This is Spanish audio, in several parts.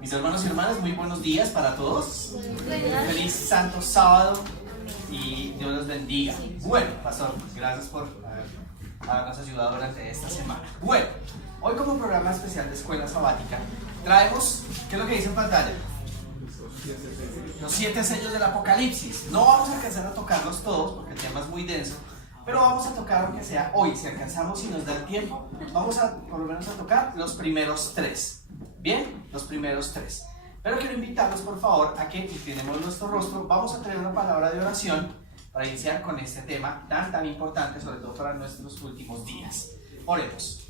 Mis hermanos y hermanas, muy buenos días para todos. Feliz Santo Sábado y Dios los bendiga. Bueno, pastor, gracias por habernos ayudado durante esta semana. Bueno, hoy como programa especial de Escuela Sabática traemos, ¿qué es lo que dice en pantalla? Los 7 sellos del Apocalipsis. No vamos a alcanzar a tocarlos todos porque el tema es muy denso, pero vamos a tocar, aunque sea hoy, si alcanzamos y nos da el tiempo, vamos a por lo menos a tocar los primeros 3. Bien, los primeros 3. Pero quiero invitarlos por favor a que inclinemos nuestro rostro. Vamos a tener una palabra de oración para iniciar con este tema tan importante, sobre todo para nuestros últimos días. Oremos.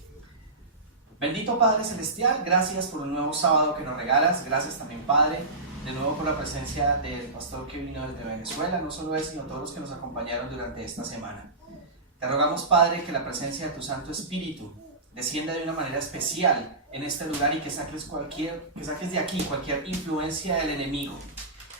Bendito Padre Celestial, gracias por un nuevo sábado que nos regalas. Gracias también, Padre, de nuevo por la presencia del pastor que vino desde Venezuela. No solo él, sino todos los que nos acompañaron durante esta semana. Te rogamos, Padre, que la presencia de tu Santo Espíritu descienda de una manera especial en este lugar y que saques de aquí cualquier influencia del enemigo.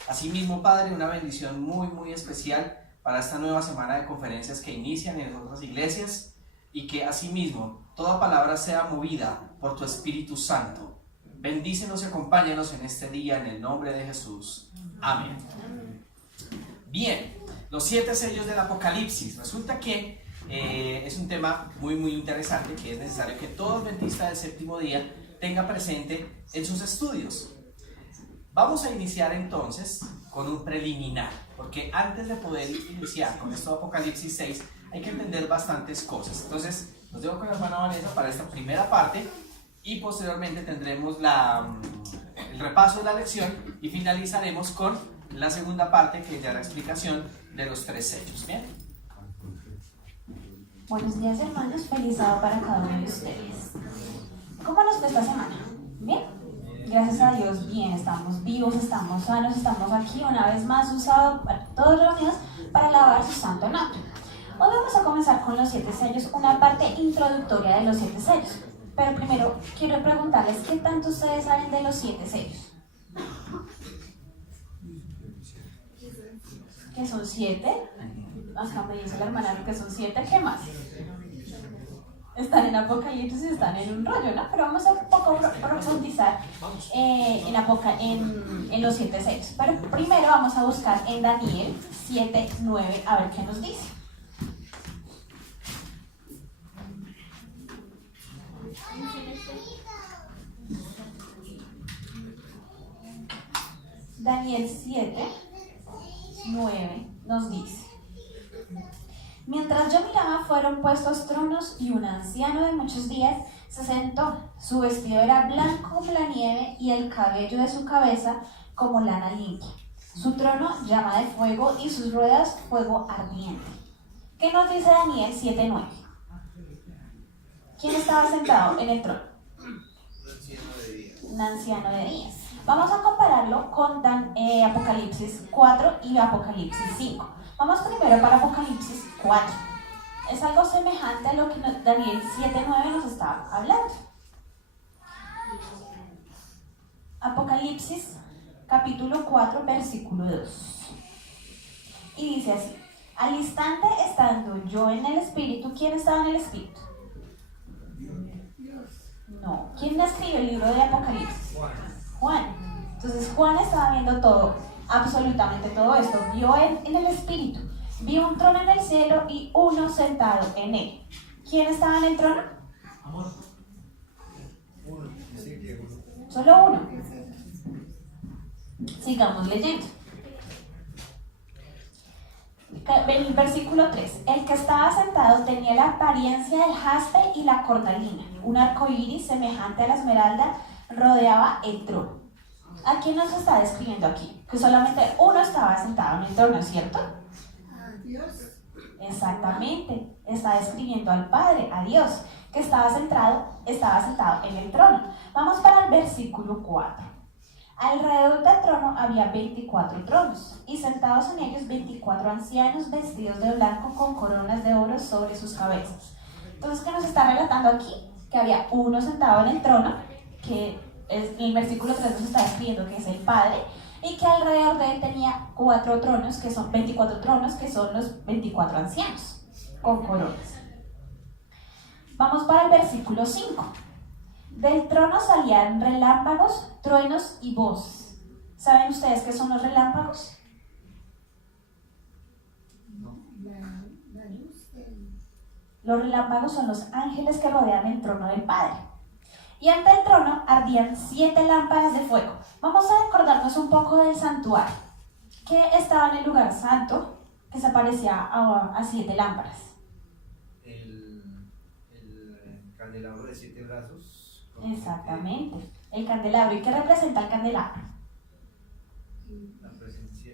Asimismo, Padre, una bendición muy especial para esta nueva semana de conferencias que inician en otras iglesias, y que asimismo toda palabra sea movida por tu Espíritu Santo. Bendícenos y acompáñanos en este día en el nombre de Jesús. Amén. Bien, los 7 sellos del Apocalipsis. Resulta que es un tema muy interesante que es necesario que todo adventista del séptimo día tenga presente en sus estudios. Vamos a iniciar entonces con un preliminar, porque antes de poder iniciar con esto de Apocalipsis 6 hay que entender bastantes cosas. Entonces los dejo con la hermana Vanessa para esta primera parte y posteriormente tendremos el repaso de la lección y finalizaremos con la segunda parte, que es ya la explicación de los 3 sellos. ¿Bien? Buenos días, hermanos, feliz sábado para cada uno de ustedes. ¿Cómo nos fue esta semana? ¿Bien? Gracias a Dios, bien, estamos vivos, estamos sanos, estamos aquí una vez más un sábado todos reunidos para alabar su santo nombre. Hoy vamos a comenzar con los 7 sellos, una parte introductoria de los 7 sellos. Pero primero quiero preguntarles, ¿qué tanto ustedes saben de los 7 sellos? ¿Que son 7? Acá me dice la hermana que son 7, ¿qué más? Están en Apocalipsis y están en un rollo, ¿no? Pero vamos a un poco profundizar en los 7 sellos. Pero primero vamos a buscar en Daniel 7:9 a ver qué nos dice. Daniel 7:9 nos dice: mientras yo miraba, fueron puestos tronos y un anciano de muchos días se sentó. Su vestido era blanco como la nieve y el cabello de su cabeza como lana limpia. Su trono llama de fuego y sus ruedas fuego ardiente. ¿Qué nos dice Daniel 7:9? ¿Quién estaba sentado en el trono? Un anciano de días. Vamos a compararlo con Apocalipsis 4 y Apocalipsis 5. Vamos primero para Apocalipsis 4. Es algo semejante a lo que Daniel 7:9 nos estaba hablando. Apocalipsis capítulo 4 versículo 2. Y dice así: al instante estando yo en el Espíritu. ¿Quién estaba en el Espíritu? No. ¿Quién escribió el libro de Apocalipsis? Juan. Entonces Juan estaba viendo todo, absolutamente todo esto. Vio en el Espíritu, vio un trono en el cielo y uno sentado en él. ¿Quién estaba en el trono? Solo uno. Sigamos leyendo. El versículo 3. El que estaba sentado tenía la apariencia del jaspe y la cornalina. Un arco iris semejante a la esmeralda rodeaba el trono. ¿A quién nos está describiendo aquí? Que solamente uno estaba sentado en el trono, ¿cierto? A Dios. Exactamente. Está describiendo al Padre, a Dios, que estaba sentado en el trono. Vamos para el versículo 4. Alrededor del trono había 24 tronos, y sentados en ellos 24 ancianos vestidos de blanco con coronas de oro sobre sus cabezas. Entonces, ¿qué nos está relatando aquí? Que había uno sentado en el trono, que el versículo 3 nos está describiendo que es el Padre, y que alrededor de él tenía 24 tronos, que son los 24 ancianos, con coronas. Vamos para el versículo 5. Del trono salían relámpagos, truenos y voces. ¿Saben ustedes qué son los relámpagos? La luz del... Los relámpagos son los ángeles que rodean el trono del Padre. Y ante el trono ardían 7 lámparas de fuego. Vamos a acordarnos un poco del santuario, que estaba en el lugar santo, que se parecía a 7 lámparas. El candelabro de 7 brazos. Exactamente, el candelabro. ¿Y qué representa el candelabro?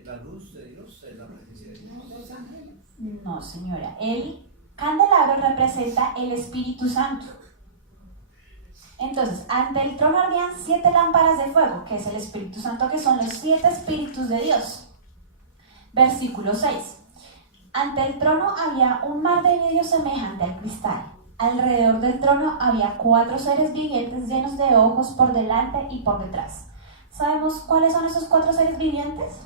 La luz de Dios es la presencia de Dios. Los ángeles. No, señora. El candelabro representa el Espíritu Santo. Entonces, ante el trono ardían 7 lámparas de fuego, que es el Espíritu Santo, que son los 7 espíritus de Dios. Versículo 6. Ante el trono había un mar de vidrio semejante al cristal. Alrededor del trono había 4 seres vivientes llenos de ojos por delante y por detrás. ¿Sabemos cuáles son esos 4 seres vivientes?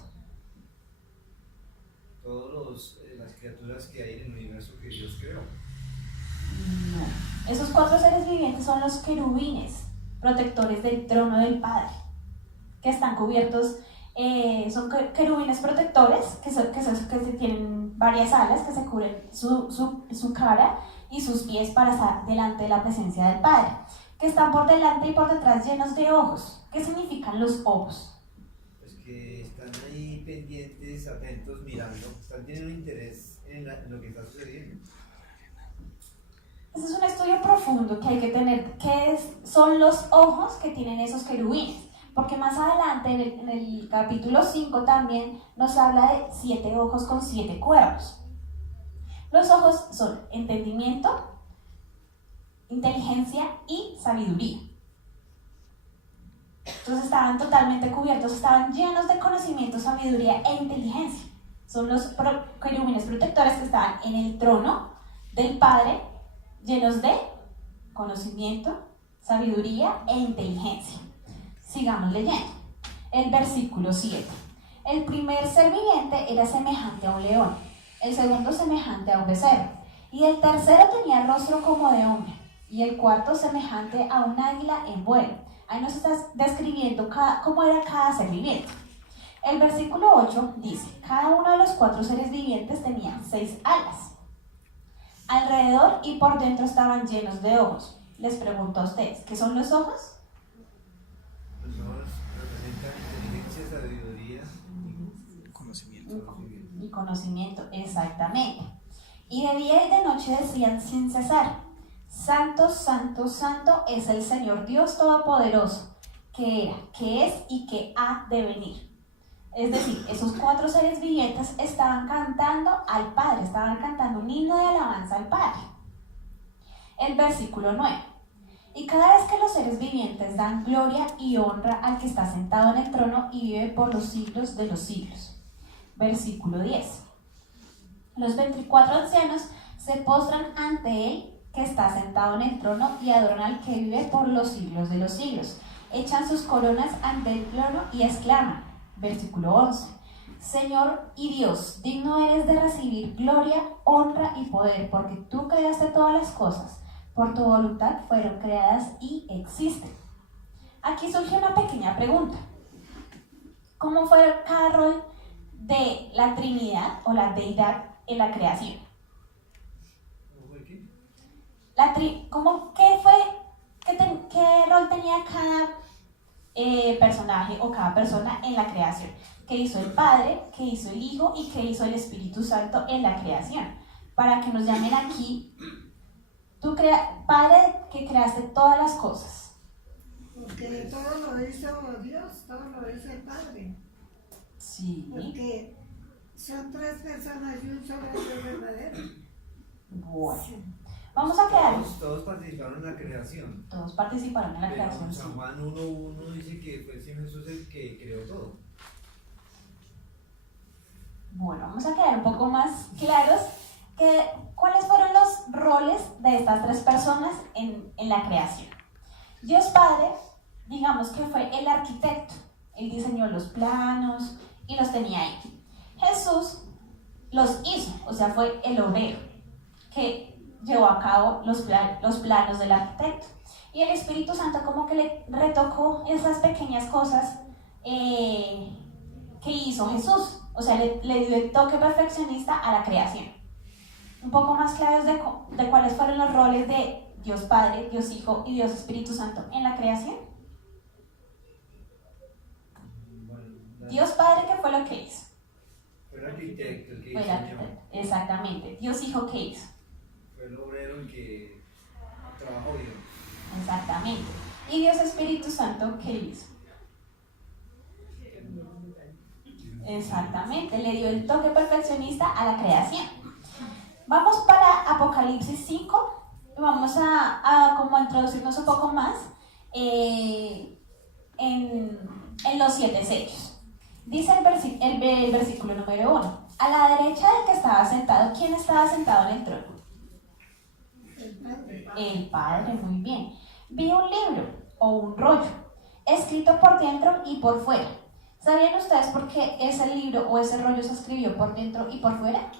Todas las criaturas que hay en el universo que Dios creó. No. Esos 4 seres vivientes son los querubines, protectores del trono del Padre, que están cubiertos, son querubines protectores, que tienen varias alas, que se cubren su cara y sus pies para estar delante de la presencia del Padre, que están por delante y por detrás llenos de ojos. ¿Qué significan los ojos? Pues que están ahí pendientes, atentos, mirando, están teniendo interés en lo que está sucediendo. Ese es un estudio profundo que hay que tener, son los ojos que tienen esos querubines, porque más adelante en el capítulo 5 también nos habla de 7 ojos con 7 cuernos. Los ojos son entendimiento, inteligencia y sabiduría. Entonces estaban totalmente cubiertos, estaban llenos de conocimiento, sabiduría e inteligencia. Son los querubines protectores que estaban en el trono del Padre, llenos de conocimiento, sabiduría e inteligencia. Sigamos leyendo. El versículo 7. El primer ser viviente era semejante a un león, el segundo semejante a un becerro, y el tercero tenía rostro como de hombre, y el cuarto semejante a un águila en vuelo. Ahí nos está describiendo cómo era cada ser viviente. El versículo 8 dice: cada uno de los 4 seres vivientes tenía 6 alas. Alrededor y por dentro estaban llenos de ojos. Les pregunto a ustedes, ¿qué son los ojos? Los ojos representan inteligencia, sabiduría y Conocimiento. Y conocimiento, exactamente. Y de día y de noche decían sin cesar: Santo, santo, santo es el Señor Dios Todopoderoso, que era, que es y que ha de venir. Es decir, esos 4 seres vivientes estaban cantando al Padre, estaban cantando un himno de alabanza al Padre. El versículo 9. Y cada vez que los seres vivientes dan gloria y honra al que está sentado en el trono y vive por los siglos de los siglos. Versículo 10. Los 24 ancianos se postran ante él que está sentado en el trono y adoran al que vive por los siglos de los siglos. Echan sus coronas ante el trono y exclaman. Versículo 11. Señor y Dios, digno eres de recibir gloria, honra y poder, porque tú creaste todas las cosas, por tu voluntad fueron creadas y existen. Aquí surge una pequeña pregunta. ¿Cómo fue cada rol de la Trinidad o la Deidad en la creación? ¿Qué rol tenía cada personaje o cada persona en la creación? ¿Qué hizo el Padre, qué hizo el Hijo y qué hizo el Espíritu Santo en la creación? Para que nos llamen aquí, tú Padre que creaste todas las cosas. Porque todo lo hizo Dios, todo lo hizo el Padre. Sí. Porque son 3 personas y un solo Dios verdadero. Bueno. Vamos a quedar. Todos participaron en la creación. Todos participaron en la creación. San Juan 1:1 dice que fue el Señor Jesús el que creó todo. Bueno, vamos a quedar un poco más claros cuáles fueron los roles de estas 3 personas en la creación. Dios Padre, digamos que fue el arquitecto. Él diseñó los planos y los tenía ahí. Jesús los hizo, o sea, fue el obrero que llevó a cabo los planos del arquitecto. Y el Espíritu Santo como que le retocó esas pequeñas cosas que hizo Jesús. O sea, le dio el toque perfeccionista a la creación. Un poco más claros de cuáles fueron los roles de Dios Padre, Dios Hijo y Dios Espíritu Santo en la creación. Dios Padre, ¿qué fue lo que hizo? Fue el arquitecto el que Fue el diseñó. arquitecto, exactamente. Dios Hijo, ¿qué hizo? Fue el obrero el que trabajó bien. Exactamente. ¿Y Dios Espíritu Santo qué hizo? Exactamente, le dio el toque perfeccionista a la creación. Vamos para Apocalipsis 5 y vamos a como introducirnos un poco más en los 7 sellos. Dice el versículo número 1. A la derecha del que estaba sentado, ¿quién estaba sentado en el trono? El Padre. El Padre, muy bien. Vi un libro o un rollo, escrito por dentro y por fuera. ¿Sabían ustedes por qué ese libro o ese rollo se escribió por dentro y por fuera?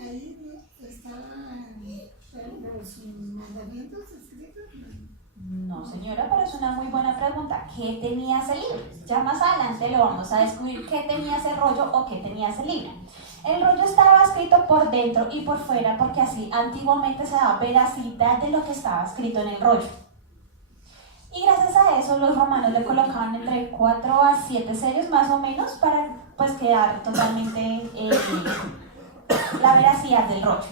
Ahí estaban los mandamientos escritos. No, señora, pero es una muy buena pregunta. ¿Qué tenía ese libro? Ya más adelante lo vamos a descubrir qué tenía ese rollo o qué tenía ese libro. El rollo estaba escrito por dentro y por fuera porque así antiguamente se daba veracidad de lo que estaba escrito en el rollo. Y gracias a eso los romanos le colocaban entre 4 a 7 sellos más o menos para pues quedar totalmente la veracidad del rollo.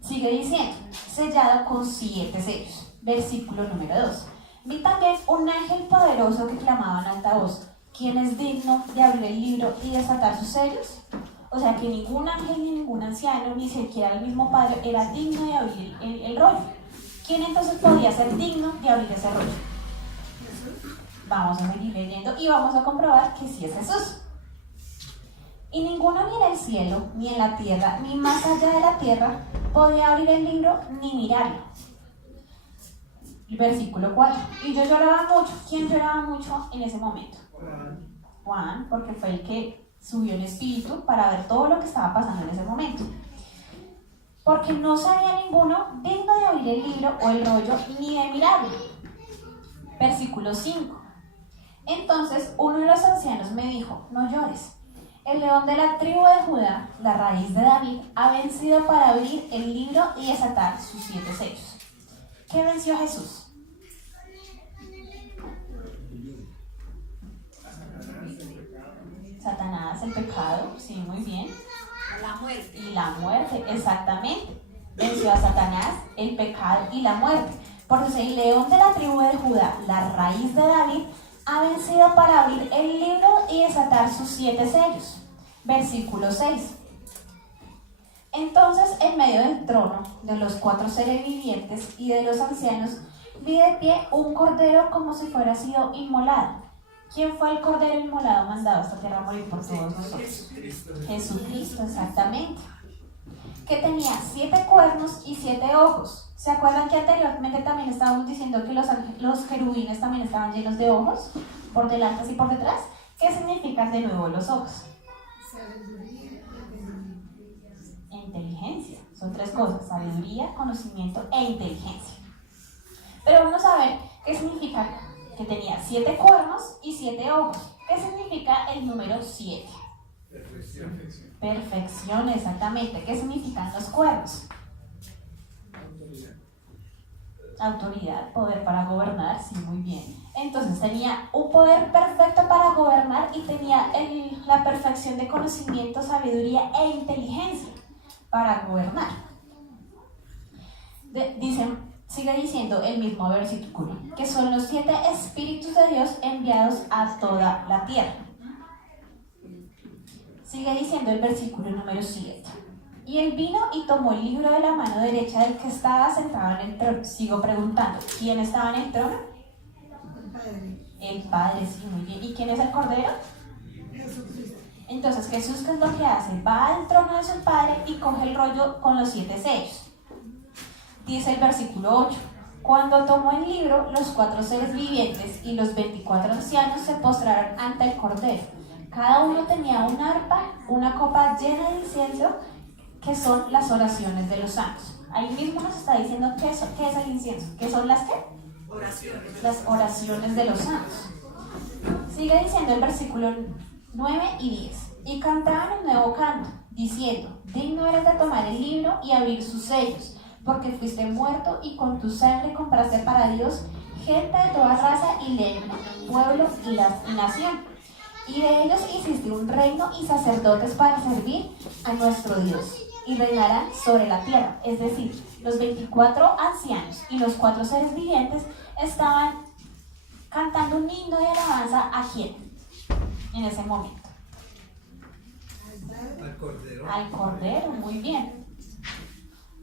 Sigue diciendo, sellado con 7 sellos. Versículo número 2. Vi también un ángel poderoso que clamaba en alta voz, ¿quién es digno de abrir el libro y desatar sus sellos? O sea que ningún ángel, ni ningún anciano, ni siquiera el mismo Padre era digno de abrir el rollo. ¿Quién entonces podía ser digno de abrir ese rollo? Vamos a seguir leyendo y vamos a comprobar que sí es Jesús. Y ninguno ni en el cielo, ni en la tierra, ni más allá de la tierra, podía abrir el libro ni mirarlo. Versículo 4. Y yo lloraba mucho. ¿Quién lloraba mucho en ese momento? Juan, porque fue el que subió el Espíritu para ver todo lo que estaba pasando en ese momento. Porque no sabía ninguno digno de abrir el libro o el rollo ni de mirarlo. Versículo 5. Entonces uno de los ancianos me dijo, no llores. El león de la tribu de Judá, la raíz de David, ha vencido para abrir el libro y desatar sus 7 sellos. ¿Qué venció Jesús? Satanás, el pecado, sí, muy bien. La muerte. Y la muerte, exactamente. Venció a Satanás, el pecado y la muerte. Por eso el león de la tribu de Judá, la raíz de David, ha vencido para abrir el libro y desatar sus 7 sellos. Versículo 6. Entonces, en medio del trono, de los 4 seres vivientes y de los ancianos, vi de pie un cordero como si fuera sido inmolado. ¿Quién fue el cordero inmolado mandado a esta tierra a morir por todos nosotros? Jesucristo, exactamente. Que tenía 7 cuernos y 7 ojos. ¿Se acuerdan que anteriormente también estábamos diciendo que los querubines también estaban llenos de ojos, por delante y por detrás? ¿Qué significan de nuevo los ojos? Sabiduría E inteligencia. Son 3 cosas: sabiduría, conocimiento e inteligencia. Pero vamos a ver qué significa que tenía 7 cuernos y 7 ojos. ¿Qué significa el número 7? Perfección. Perfección, exactamente. ¿Qué significan los cuernos? Autoridad, poder para gobernar, sí, muy bien. Entonces tenía un poder perfecto para gobernar y tenía la perfección de conocimiento, sabiduría e inteligencia para gobernar. Sigue diciendo el mismo versículo, que son los 7 espíritus de Dios enviados a toda la tierra. Sigue diciendo el versículo número 7. Y él vino y tomó el libro de la mano derecha del que estaba sentado en el trono. Sigo preguntando, ¿quién estaba en el trono? el Padre. El Padre, sí, muy bien. ¿Y quién es el Cordero? Jesucristo. Entonces Jesús, ¿qué es lo que hace? Va al trono de su Padre y coge el rollo con los 7 sellos. Dice el versículo 8. Cuando tomó el libro, los 4 seres vivientes y los 24 ancianos se postraron ante el Cordero. Cada uno tenía una arpa, una copa llena de incienso que son las oraciones de los santos. Ahí mismo nos está diciendo qué es el incienso. ¿Qué son las qué? Oraciones. Las oraciones de los santos. Sigue diciendo el versículo 9 y 10. Y cantaban un nuevo canto, diciendo: digno eres de tomar el libro y abrir sus sellos, porque fuiste muerto y con tu sangre compraste para Dios gente de toda raza y lengua, pueblo y nación. Y de ellos hiciste un reino y sacerdotes para servir a nuestro Dios, y reinarán sobre la tierra. Es decir, los 24 ancianos y los 4 seres vivientes estaban cantando un himno de alabanza. ¿A quién? En ese momento. Al Cordero. Al Cordero, muy bien.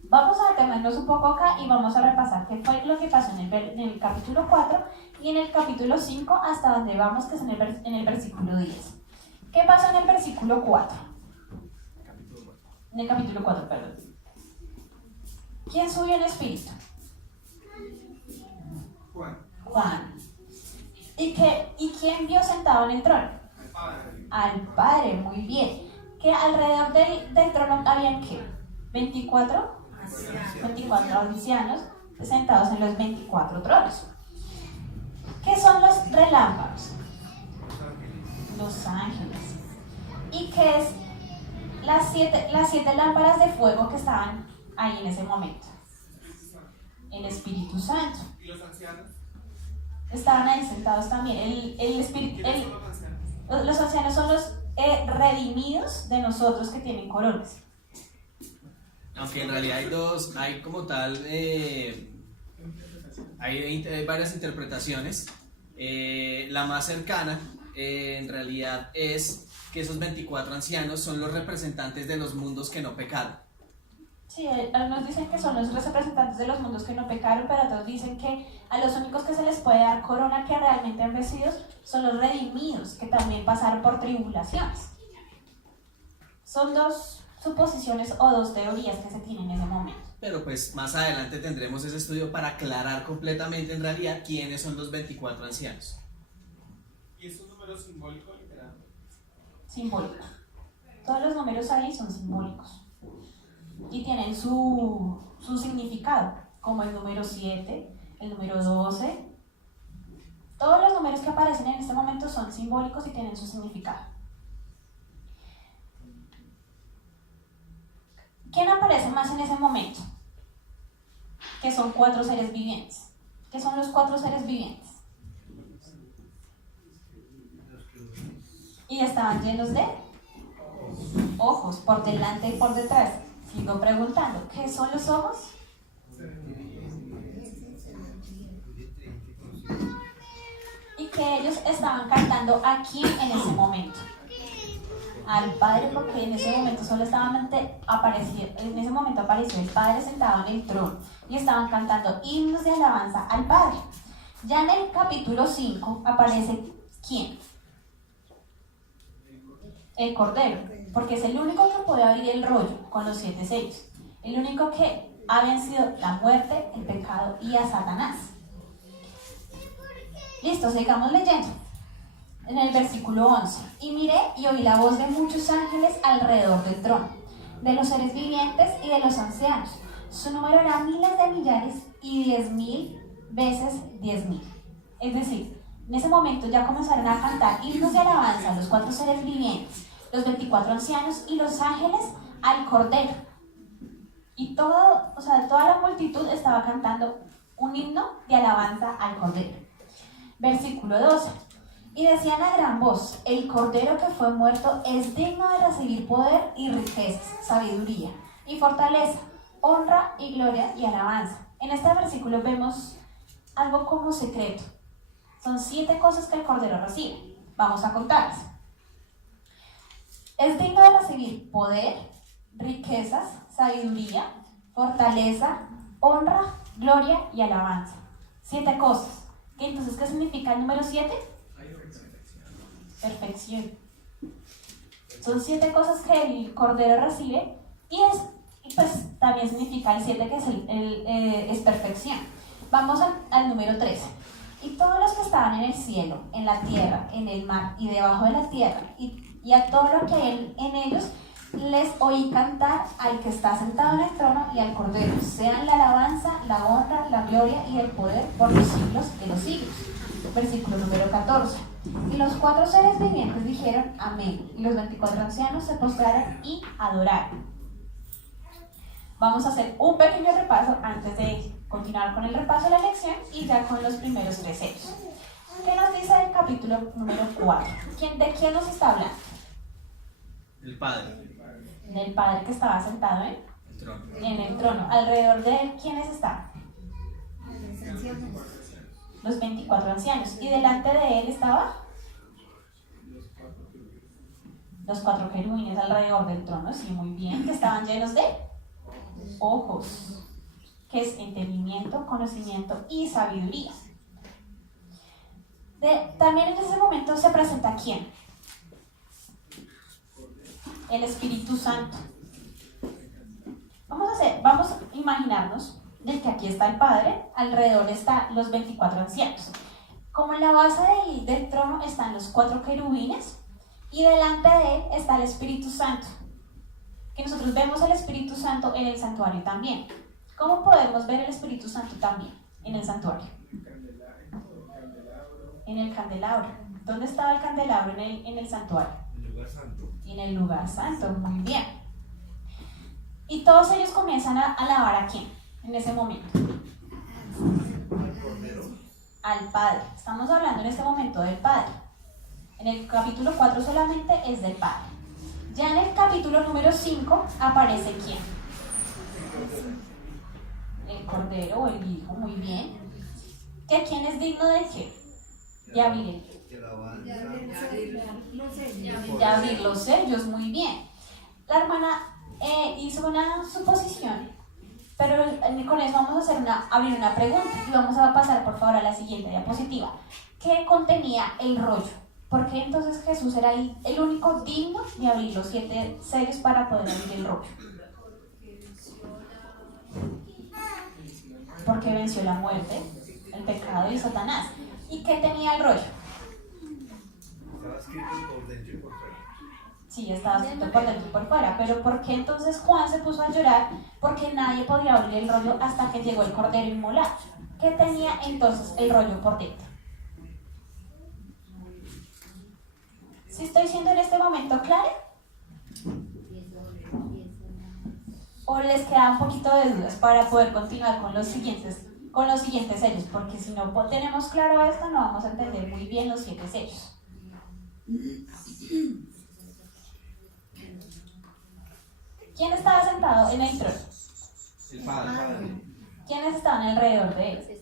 Vamos a detenernos un poco acá y vamos a repasar qué fue lo que pasó en el capítulo 4 y en el capítulo 5 hasta donde vamos, que es en el versículo 10. ¿Qué pasó en el versículo 4? En el capítulo 4, perdón. ¿Quién subió en espíritu? Juan. ¿Y quién vio sentado en el trono? Al Padre, muy bien. Que alrededor del trono habían ¿qué? 24 ancianos sentados en los 24 tronos. ¿Qué son los relámpagos? Los ángeles. ¿Y qué es las siete lámparas de fuego que estaban ahí en ese momento? El Espíritu Santo. ¿Y los ancianos? Estaban ahí sentados también. Los ancianos son los redimidos de nosotros que tienen coronas. Aunque en realidad hay como tal, hay varias interpretaciones. La más cercana en realidad es que esos 24 ancianos son los representantes de los mundos que no pecaron. Sí, algunos dicen que son los representantes de los mundos que no pecaron, pero otros dicen que a los únicos que se les puede dar corona que realmente han vencido son los redimidos, que también pasaron por tribulaciones. Son dos suposiciones o dos teorías que se tienen en ese momento. Pero pues más adelante tendremos ese estudio para aclarar completamente en realidad quiénes son los 24 ancianos. ¿Y es un número simbólico literal? Simbólico. Todos los números ahí son simbólicos y tienen su significado, como el número 7, el número 12. Todos los números que aparecen en este momento son simbólicos y tienen su significado. ¿Quién aparece más en ese momento? Que son 4 seres vivientes. ¿Qué son los 4 seres vivientes? Y estaban llenos de ojos, por delante y por detrás. Sigo preguntando, ¿qué son los ojos? Y que ellos estaban cantando ¿a quién en ese momento? Al Padre, porque en ese momento apareció el Padre sentado en el trono y estaban cantando himnos de alabanza al Padre. Ya en el capítulo 5 aparece ¿quién? El Cordero, porque es el único que puede abrir el rollo con los 7 sellos, el único que ha vencido la muerte, el pecado y a Satanás. Listo, sigamos leyendo. En el versículo 11, y miré y oí la voz de muchos ángeles alrededor del trono, de los seres vivientes y de los ancianos. Su número era miles de millares y 10.000 veces 10.000. Es decir, en ese momento ya comenzaron a cantar himnos de alabanza los 4 seres vivientes, los 24 ancianos y los ángeles al Cordero. Y toda la multitud estaba cantando un himno de alabanza al Cordero. Versículo 12. Y decían a gran voz: el Cordero que fue muerto es digno de recibir poder y riquezas, sabiduría y fortaleza, honra y gloria y alabanza. En este versículo vemos algo como secreto. Son 7 cosas que el Cordero recibe. Vamos a contarlas. Es digno de recibir poder, riquezas, sabiduría, fortaleza, honra, gloria y alabanza. 7 cosas. Entonces, ¿qué significa el número 7? Perfección. Son 7 cosas que el Cordero recibe y pues también significa el 7 que es perfección. Vamos al número 13. Y todos los que estaban en el cielo, en la tierra, en el mar y debajo de la tierra y a todo lo que hay en ellos, les oí cantar al que está sentado en el trono y al Cordero, sean la alabanza, la honra, la gloria y el poder por los siglos de los siglos. Versículo número 14. Y los 4 seres vivientes dijeron amén, y los 24 ancianos se postraron y adoraron. Vamos a hacer un pequeño repaso antes de continuar con el repaso de la lección y ya con los primeros 3 sellos. ¿Qué nos dice el capítulo número 4? ¿De quién nos está hablando? El Padre. Del Padre que estaba sentado El trono. en el trono. Alrededor de él, ¿quiénes estaban? Los 24 ancianos. Y delante de él estaba los 4 querubines alrededor del trono, sí, muy bien, que estaban llenos de ojos, que es entendimiento, conocimiento y sabiduría. También en ese momento se presenta ¿quién? El Espíritu Santo. Vamos a imaginarnos de que aquí está el Padre, alrededor están los 24 ancianos. Como en la base del trono están los 4 querubines y delante de él está el Espíritu Santo. Que nosotros vemos el Espíritu Santo en el santuario también. ¿Cómo podemos ver el Espíritu Santo también en el santuario? En el candelabro. ¿Dónde estaba el candelabro en el santuario? El lugar santo. En el lugar santo, muy bien. Y todos ellos comienzan a alabar a quién en ese momento. Al Padre. Estamos hablando en este momento del Padre. En el capítulo 4 solamente es del Padre. Ya en el capítulo número 5 aparece quién. El Cordero o el Hijo, muy bien. ¿Que quién es digno de qué? De abrir los sellos, muy bien. La hermana hizo una suposición, pero con eso vamos a abrir una pregunta y vamos a pasar por favor a la siguiente diapositiva. ¿Qué contenía el rollo? ¿Por qué entonces Jesús era el único digno de abrir los 7 sellos para poder abrir el rollo? Porque venció la muerte, el pecado y Satanás. ¿Y qué tenía el rollo? Estaba escrito por dentro y por fuera. Sí, estaba escrito por dentro y por fuera. Pero ¿por qué entonces Juan se puso a llorar? Porque nadie podía abrir el rollo hasta que llegó el Cordero inmolado. ¿Qué tenía entonces el rollo por dentro? ¿Sí estoy siendo en este momento clara? ¿O les queda un poquito de dudas para poder continuar con los siguientes sellos? Porque si no tenemos claro esto, no vamos a entender muy bien los 7 sellos. ¿Quién estaba sentado en el trono? El Padre. ¿Quiénes estaban alrededor de él?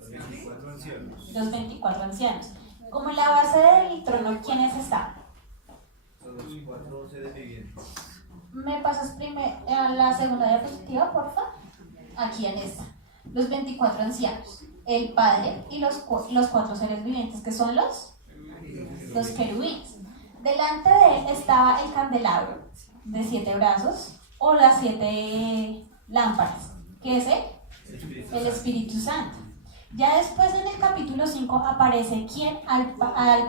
Los 24 ancianos. Los 24 ancianos. Como en la base del trono, ¿quiénes estaban? Son los 4 seres vivientes. ¿Me pasas a la segunda diapositiva, por favor? Aquí en esta. Los 24 ancianos, el Padre y los 4 seres vivientes, que son los querubines. Delante de él estaba el candelabro de 7 brazos o las 7 lámparas, que es el Espíritu Santo. Ya después en el capítulo 5 aparece ¿quién al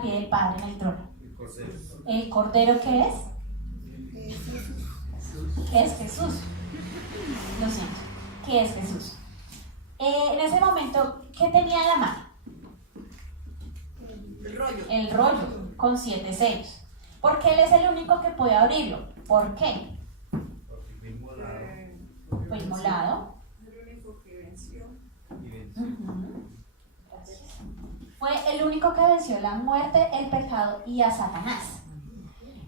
pie del Padre en el trono? El Cordero. El Cordero, ¿qué es? ¿Qué es Jesús? Lo siento, ¿qué es Jesús? En ese momento, ¿qué tenía en la mano? El rollo con 7 sellos. Porque él es el único que puede abrirlo. ¿Por qué? Porque fue inmolado Fue inmolado. y venció. Fue el único que venció la muerte, el pecado y a Satanás.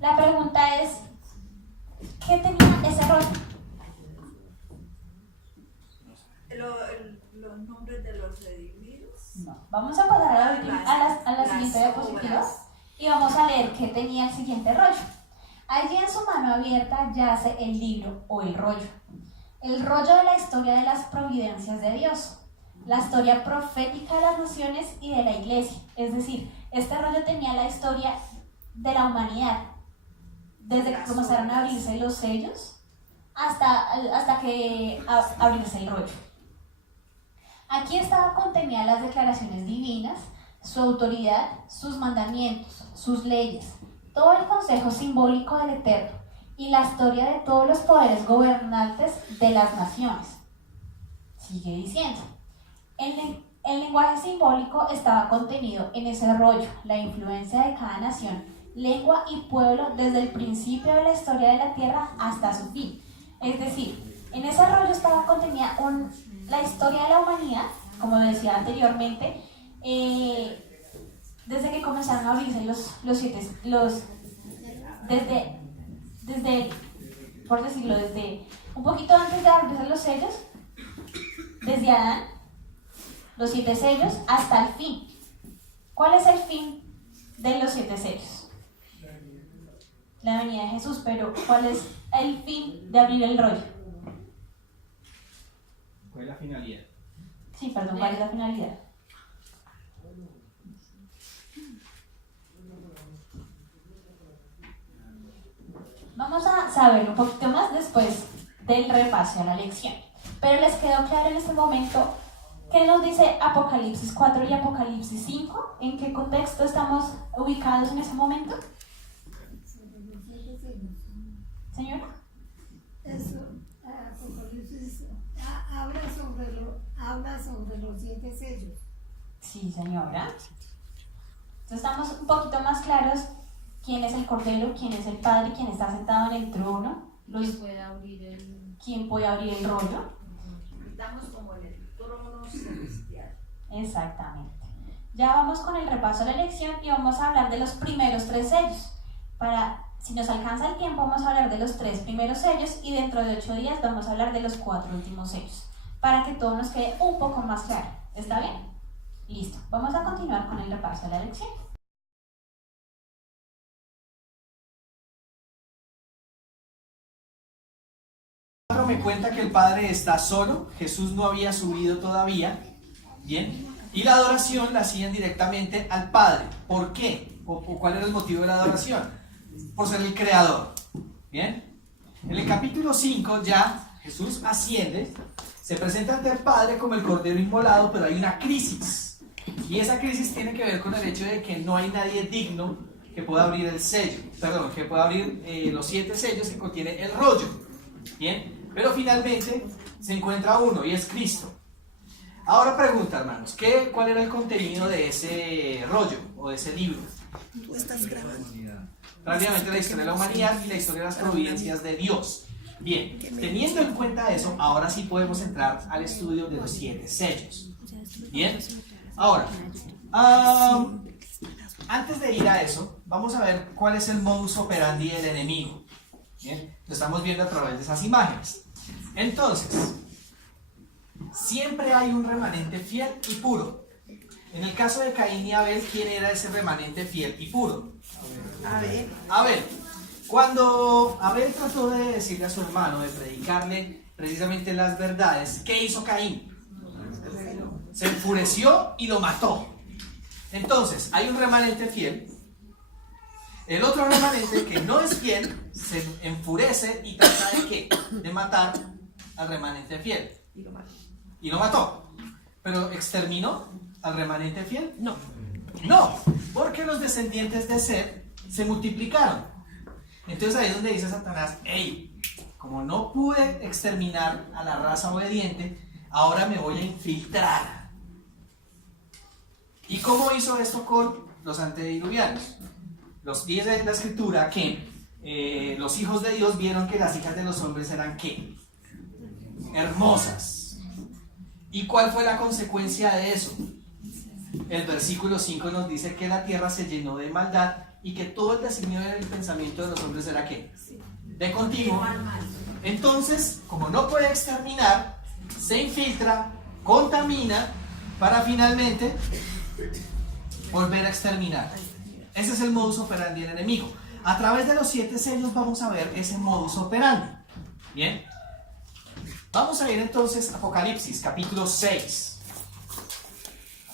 La pregunta es, ¿qué tenía ese rollo? Los nombres de los redimidos. No. Vamos a pasar a la siguiente diapositiva y vamos a leer qué tenía el siguiente rollo. Allí en su mano abierta yace el libro o el rollo de la historia de las providencias de Dios, la historia profética de las naciones y de la iglesia. Es decir, este rollo tenía la historia de la humanidad, desde que comenzaron a abrirse los sellos hasta que abrirse el rollo. Aquí estaba contenida las declaraciones divinas, su autoridad, sus mandamientos, sus leyes, todo el consejo simbólico del Eterno, y la historia de todos los poderes gobernantes de las naciones. Sigue diciendo, el lenguaje simbólico estaba contenido en ese rollo, la influencia de cada nación, lengua y pueblo desde el principio de la historia de la tierra hasta su fin. Es decir, en ese rollo estaba contenida la historia de la humanidad, como decía anteriormente, desde que comenzaron a abrirse desde un poquito antes de abrirse los sellos, desde Adán, los 7 sellos, hasta el fin. ¿Cuál es el fin de los 7 sellos? La venida de Jesús, pero ¿cuál es el fin de abrir el rollo? ¿Cuál es la finalidad? Sí, perdón, ¿cuál es la finalidad? Vamos a saber un poquito más después del repaso a la lección. Pero les quedó claro en este momento qué nos dice Apocalipsis 4 y Apocalipsis 5, en qué contexto estamos ubicados en ese momento. Señora. Eso, Apocalipsis habla sobre los 7 sellos. Sí, señora. Entonces estamos un poquito más claros quién es el Cordero, quién es el Padre, quién está sentado en el trono, quién puede abrir el rollo. Estamos como en el trono celestial. Exactamente. Ya vamos con el repaso de la lección y vamos a hablar de los primeros 3 sellos. Si nos alcanza el tiempo, vamos a hablar de los 3 primeros sellos y dentro de 8 días vamos a hablar de los 4 últimos sellos, para que todo nos quede un poco más claro. ¿Está bien? Listo. Vamos a continuar con el repaso de la lección. Me cuenta que el Padre está solo, Jesús no había subido todavía, ¿bien? Y la adoración la hacían directamente al Padre. ¿Por qué? ¿O cuál era el motivo de la adoración? Por ser el Creador, ¿bien? En el capítulo 5 ya Jesús asciende, se presenta ante el Padre como el Cordero inmolado, pero hay una crisis. Y esa crisis tiene que ver con el hecho de que no hay nadie digno que pueda abrir el sello, perdón, que pueda abrir los 7 sellos que contiene el rollo, ¿bien? Pero finalmente se encuentra uno y es Cristo. Ahora pregunta, hermanos, ¿cuál era el contenido de ese rollo o de ese libro? Tú estás grabando. Prácticamente la historia de la humanidad y la historia de las providencias de Dios. Bien, teniendo en cuenta eso, ahora sí podemos entrar al estudio de los 7 sellos. Bien, ahora, antes de ir a eso, vamos a ver cuál es el modus operandi del enemigo. Bien, lo estamos viendo a través de esas imágenes. Entonces, siempre hay un remanente fiel y puro. En el caso de Caín y Abel, ¿quién era ese remanente fiel y puro? Abel. Cuando Abel trató de decirle a su hermano, de predicarle precisamente las verdades, ¿qué hizo Caín? Se enfureció y lo mató. Entonces, hay un remanente fiel. El otro remanente que no es fiel se enfurece y trata de ¿qué? De matar al remanente fiel. Y lo mató. ¿Pero exterminó al remanente fiel? No. No, porque los descendientes de Seth se multiplicaron. Entonces ahí es donde dice Satanás, hey, como no pude exterminar a la raza obediente, ahora me voy a infiltrar. ¿Y cómo hizo esto con los antediluvianos? Dice la escritura que los hijos de Dios vieron que las hijas de los hombres eran ¿qué? Hermosas. ¿Y cuál fue la consecuencia de eso? El versículo 5 nos dice que la tierra se llenó de maldad y que todo el designio del pensamiento de los hombres era ¿qué? De continuo. Entonces, como no puede exterminar, se infiltra, contamina, para finalmente volver a exterminar. Ese es el modus operandi del enemigo. A través de los 7 sellos vamos a ver ese modus operandi. Bien. Vamos a ir entonces a Apocalipsis, capítulo 6.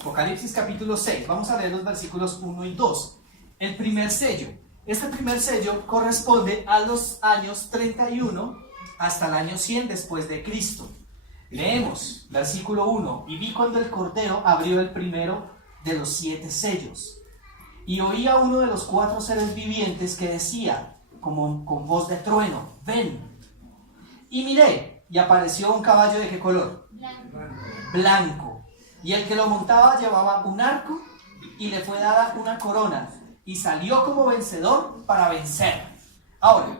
Apocalipsis, capítulo 6. Vamos a leer los versículos 1 y 2. El primer sello. Este primer sello corresponde a los años 31 hasta el año 100 después de Cristo. Leemos, versículo 1. Y vi cuando el Cordero abrió el primero de los 7 sellos. Y oí a uno de los 4 seres vivientes que decía: como con voz de trueno, ven. Y miré, y apareció un caballo de ¿qué color? Blanco. Y el que lo montaba llevaba un arco y le fue dada una corona y salió como vencedor para vencer. Ahora,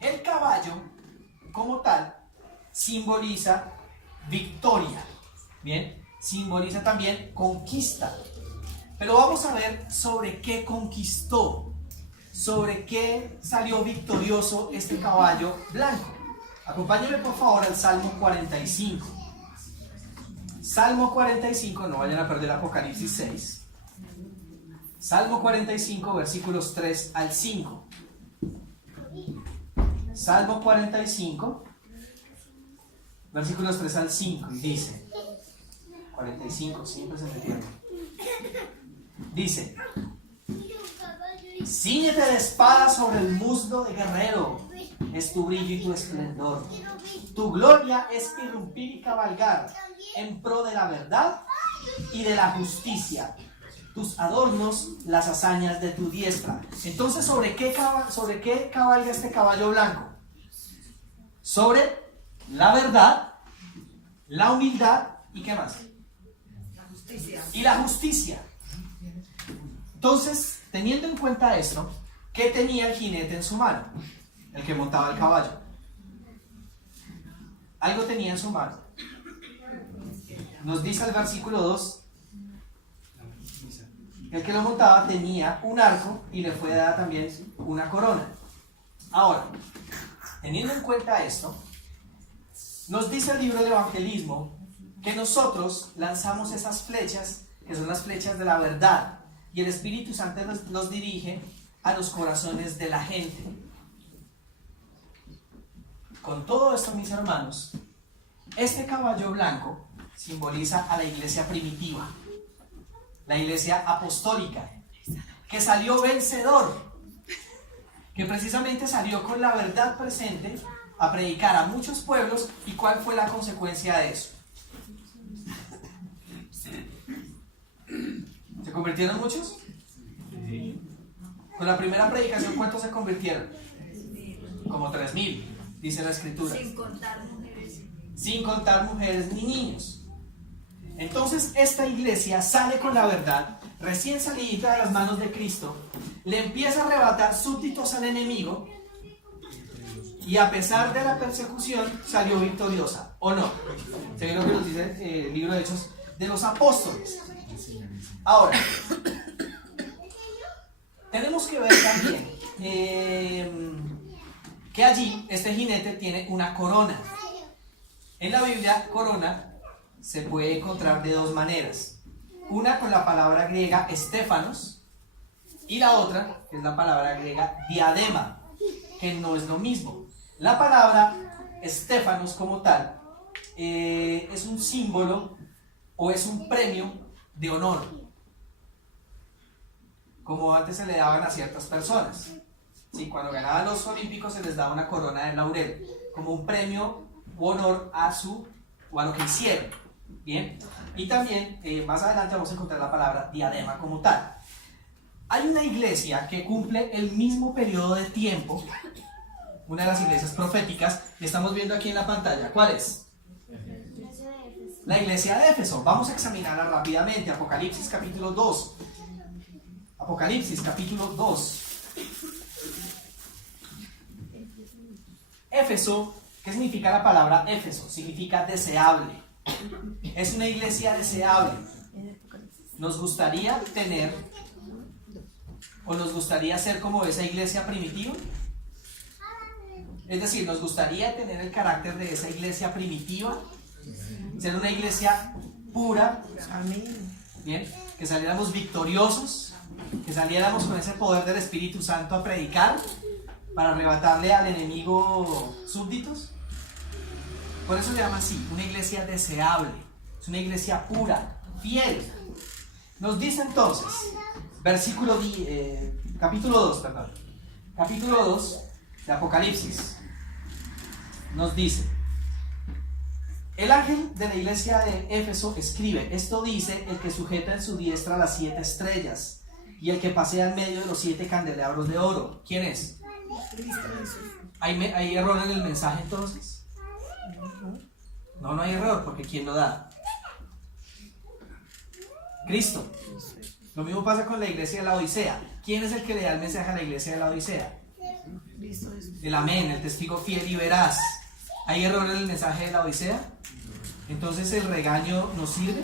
el caballo como tal simboliza victoria, ¿bien? Simboliza también conquista. Pero vamos a ver sobre qué conquistó, sobre qué salió victorioso este caballo blanco. Acompáñenme por favor al Salmo 45. Salmo 45, no vayan a perder Apocalipsis 6. Salmo 45, versículos 3 al 5. Salmo 45, versículos 3 al 5, y dice, 45, siempre se me pierde. Dice, cíñete de espada sobre el muslo de guerrero, es tu brillo y tu esplendor. Tu gloria es irrumpir y cabalgar en pro de la verdad y de la justicia. Tus adornos, las hazañas de tu diestra. Entonces, ¿sobre qué cabalga este caballo blanco? Sobre la verdad, la humildad y ¿qué más? La justicia. Y la justicia. Entonces, teniendo en cuenta esto, ¿qué tenía el jinete en su mano? El que montaba el caballo. Algo tenía en su mano. Nos dice el versículo 2, el que lo montaba tenía un arco y le fue dada también una corona. Ahora, teniendo en cuenta esto, nos dice el libro del evangelismo que nosotros lanzamos esas flechas, que son las flechas de la verdad, y el Espíritu Santo los dirige a los corazones de la gente. Con todo esto, mis hermanos, este caballo blanco simboliza a la iglesia primitiva, la iglesia apostólica, que salió vencedor, que precisamente salió con la verdad presente a predicar a muchos pueblos. ¿Y cuál fue la consecuencia de eso? ¿Se convirtieron muchos? Con la primera predicación, ¿cuántos se convirtieron? Como 3,000, dice la escritura. Sin contar mujeres. Sin contar mujeres ni niños. Entonces esta iglesia sale con la verdad, recién salida de las manos de Cristo, le empieza a arrebatar súbditos al enemigo y a pesar de la persecución salió victoriosa, ¿o no? Según lo que nos dice el libro de Hechos de los Apóstoles. Ahora, tenemos que ver también que allí este jinete tiene una corona. En la Biblia, corona se puede encontrar de dos maneras. Una con la palabra griega estéfanos y la otra, que es la palabra griega diadema, que no es lo mismo. La palabra estéfanos como tal es un símbolo o es un premio de honor, como antes se le daban a ciertas personas. ¿Sí? Cuando ganaban los olímpicos se les daba una corona de laurel, como un premio u honor a lo que hicieron. Bien, y también más adelante vamos a encontrar la palabra diadema como tal. Hay una iglesia que cumple el mismo periodo de tiempo, una de las iglesias proféticas, que estamos viendo aquí en la pantalla. ¿Cuál es? La iglesia de Éfeso. Vamos a examinarla rápidamente. Apocalipsis capítulo 2. Apocalipsis capítulo 2. Éfeso, ¿qué significa la palabra Éfeso? Significa deseable. Es una iglesia deseable. Nos gustaría tener, o nos gustaría ser como esa iglesia primitiva. Es decir, nos gustaría tener el carácter de esa iglesia primitiva, ser una iglesia pura. Bien, que saliéramos victoriosos, que saliéramos con ese poder del Espíritu Santo a predicar para arrebatarle al enemigo súbditos. Por eso se llama así, una iglesia deseable, es una iglesia pura, fiel. Nos dice entonces, capítulo 2 de Apocalipsis, nos dice, el ángel de la iglesia de Éfeso escribe, esto dice el que sujeta en su diestra las 7 estrellas y el que pasea en medio de los 7 candelabros de oro. ¿Quién es? ¿Hay error en el mensaje entonces? No, no hay error, porque ¿quién lo da? Cristo. Lo mismo pasa con la iglesia de la Odisea. ¿Quién es el que le da el mensaje a la iglesia de la Odisea? El amén, el testigo fiel y veraz. ¿Hay error en el mensaje de la Odisea? Entonces el regaño no sirve.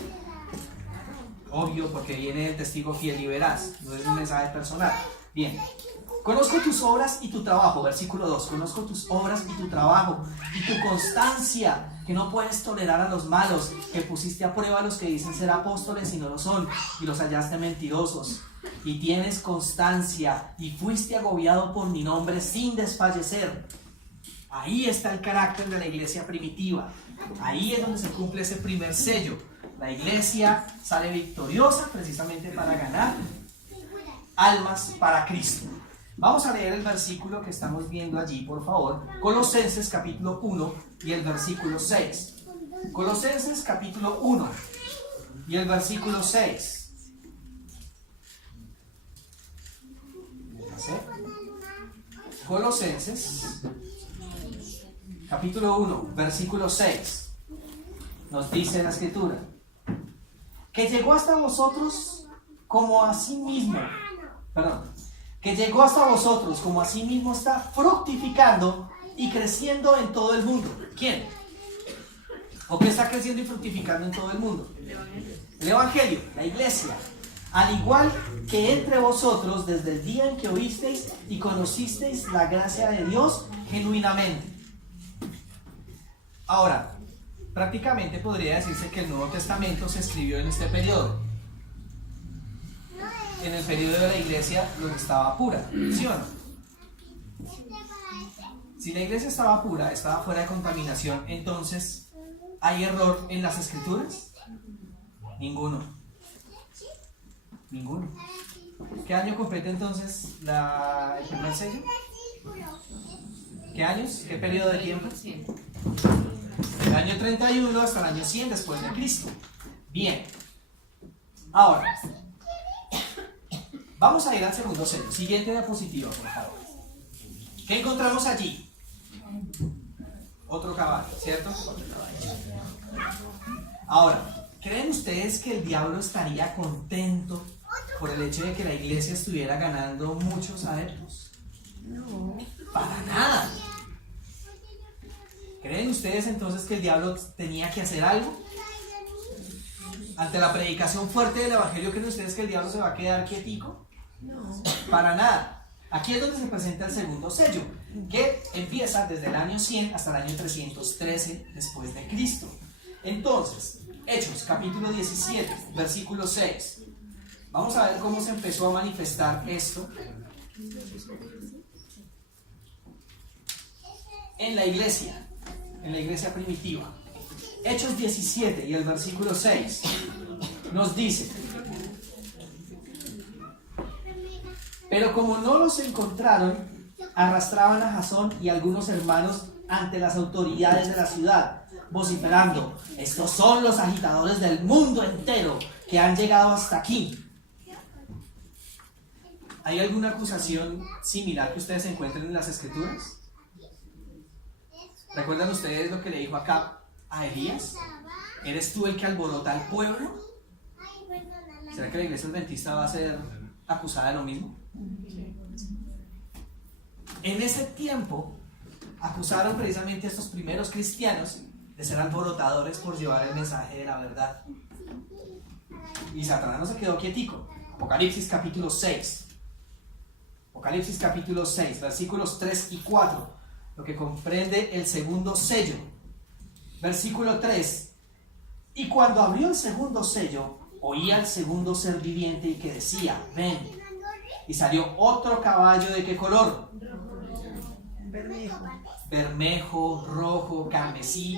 Obvio, porque viene del testigo fiel y veraz. No es un mensaje personal. Bien. Conozco tus obras y tu trabajo, versículo 2. Conozco tus obras y tu trabajo y tu constancia, que no puedes tolerar a los malos, que pusiste a prueba a los que dicen ser apóstoles y no lo son, y los hallaste mentirosos. Y tienes constancia y fuiste agobiado por mi nombre sin desfallecer. Ahí está el carácter de la iglesia primitiva. Ahí es donde se cumple ese primer sello. La iglesia sale victoriosa precisamente para ganar almas para Cristo. Vamos a leer el versículo que estamos viendo allí, por favor. Colosenses capítulo 1 y el versículo 6. Colosenses capítulo 1 y el versículo 6. Colosenses capítulo 1, versículo 6. Nos dice la escritura: que llegó hasta vosotros como a sí mismo, que llegó hasta vosotros como a sí mismo está fructificando y creciendo en todo el mundo. ¿Quién? ¿O qué está creciendo y fructificando en todo el mundo? El Evangelio, la iglesia. Al igual que entre vosotros desde el día en que oísteis y conocisteis la gracia de Dios genuinamente. Ahora, prácticamente podría decirse que el Nuevo Testamento se escribió en este periodo. En el periodo de la iglesia donde estaba pura, ¿sí o no? Si la iglesia estaba pura, estaba fuera de contaminación, entonces ¿hay error en las escrituras? Ninguno. ¿Qué año completa entonces el primer sello? ¿Qué años? ¿Qué periodo de tiempo? Del año 31 hasta el año 100 después de Cristo. Bien. Ahora, vamos a ir al segundo sello. Siguiente diapositiva, por favor. ¿Qué encontramos allí? Otro caballo, ¿cierto? Ahora, ¿creen ustedes que el diablo estaría contento por el hecho de que la iglesia estuviera ganando muchos adeptos? No. Para nada. ¿Creen ustedes entonces que el diablo tenía que hacer algo? Ante la predicación fuerte del evangelio, ¿creen ustedes que el diablo se va a quedar quietico? No. Para nada. Aquí es donde se presenta el segundo sello, que empieza desde el año 100 hasta el año 313 después de Cristo. Entonces, Hechos capítulo 17, versículo 6. Vamos a ver cómo se empezó a manifestar esto en la iglesia primitiva. Hechos 17 y el versículo 6 nos dice: pero como no los encontraron, arrastraban a Jasón y algunos hermanos ante las autoridades de la ciudad, vociferando: estos son los agitadores del mundo entero que han llegado hasta aquí. ¿Hay alguna acusación similar que ustedes encuentren en las escrituras? ¿Recuerdan ustedes lo que le dijo acá a Elías? ¿Eres tú el que alborota al pueblo? ¿Será que la iglesia adventista va a ser acusada de lo mismo? En ese tiempo acusaron precisamente a estos primeros cristianos de ser alborotadores por llevar el mensaje de la verdad. Y Satanás no se quedó quietico. Apocalipsis capítulo 6. Apocalipsis capítulo 6, versículos 3 y 4, lo que comprende el segundo sello. Versículo 3: y cuando abrió el segundo sello, oí al segundo ser viviente y que decía: ven. Y salió otro caballo. ¿De qué color? Bermejo, rojo, carmesí.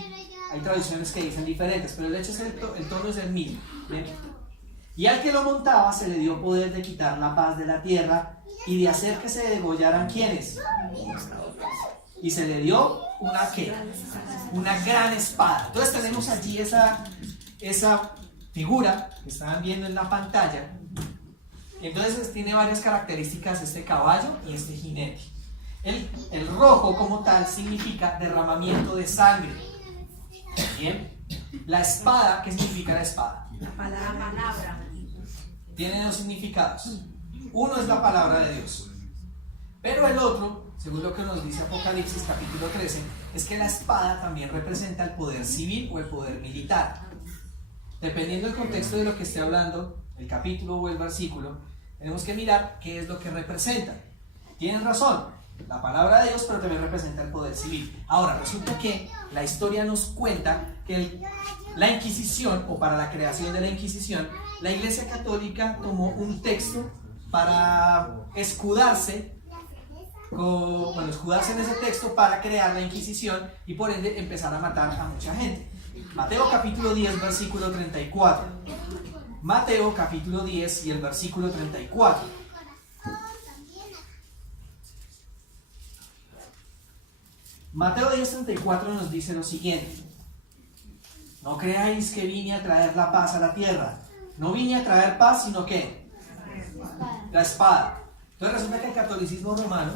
Hay traducciones que dicen diferentes, pero el hecho es que el tono es el mismo. ¿Ven? Y al que lo montaba se le dio poder de quitar la paz de la tierra y de hacer que se degollaran, ¿quiénes? Y se le dio una ¿qué? Una gran espada. Entonces tenemos allí esa figura que estaban viendo en la pantalla, Entonces tiene varias características este caballo y este jinete. El rojo como tal significa derramamiento de sangre. Bien. La espada, ¿qué significa la espada? La palabra. Tiene dos significados. Uno es la palabra de Dios. Pero el otro, según lo que nos dice Apocalipsis capítulo 13, es que la espada también representa el poder civil o el poder militar. Dependiendo del contexto de lo que esté hablando, el capítulo o el versículo, tenemos que mirar qué es lo que representa. Tienen razón, la palabra de Dios, pero también representa el poder civil. Ahora, resulta que la historia nos cuenta que la Inquisición, o para la creación de la Inquisición, la Iglesia Católica tomó un texto para escudarse en ese texto para crear la Inquisición y por ende empezar a matar a mucha gente. Mateo capítulo 10, versículo 34. Mateo capítulo 10 y el versículo 34. Mateo 10:34 nos dice lo siguiente: no creáis que vine a traer la paz a la tierra. No vine a traer paz, sino ¿qué? La espada. Entonces resulta que el catolicismo romano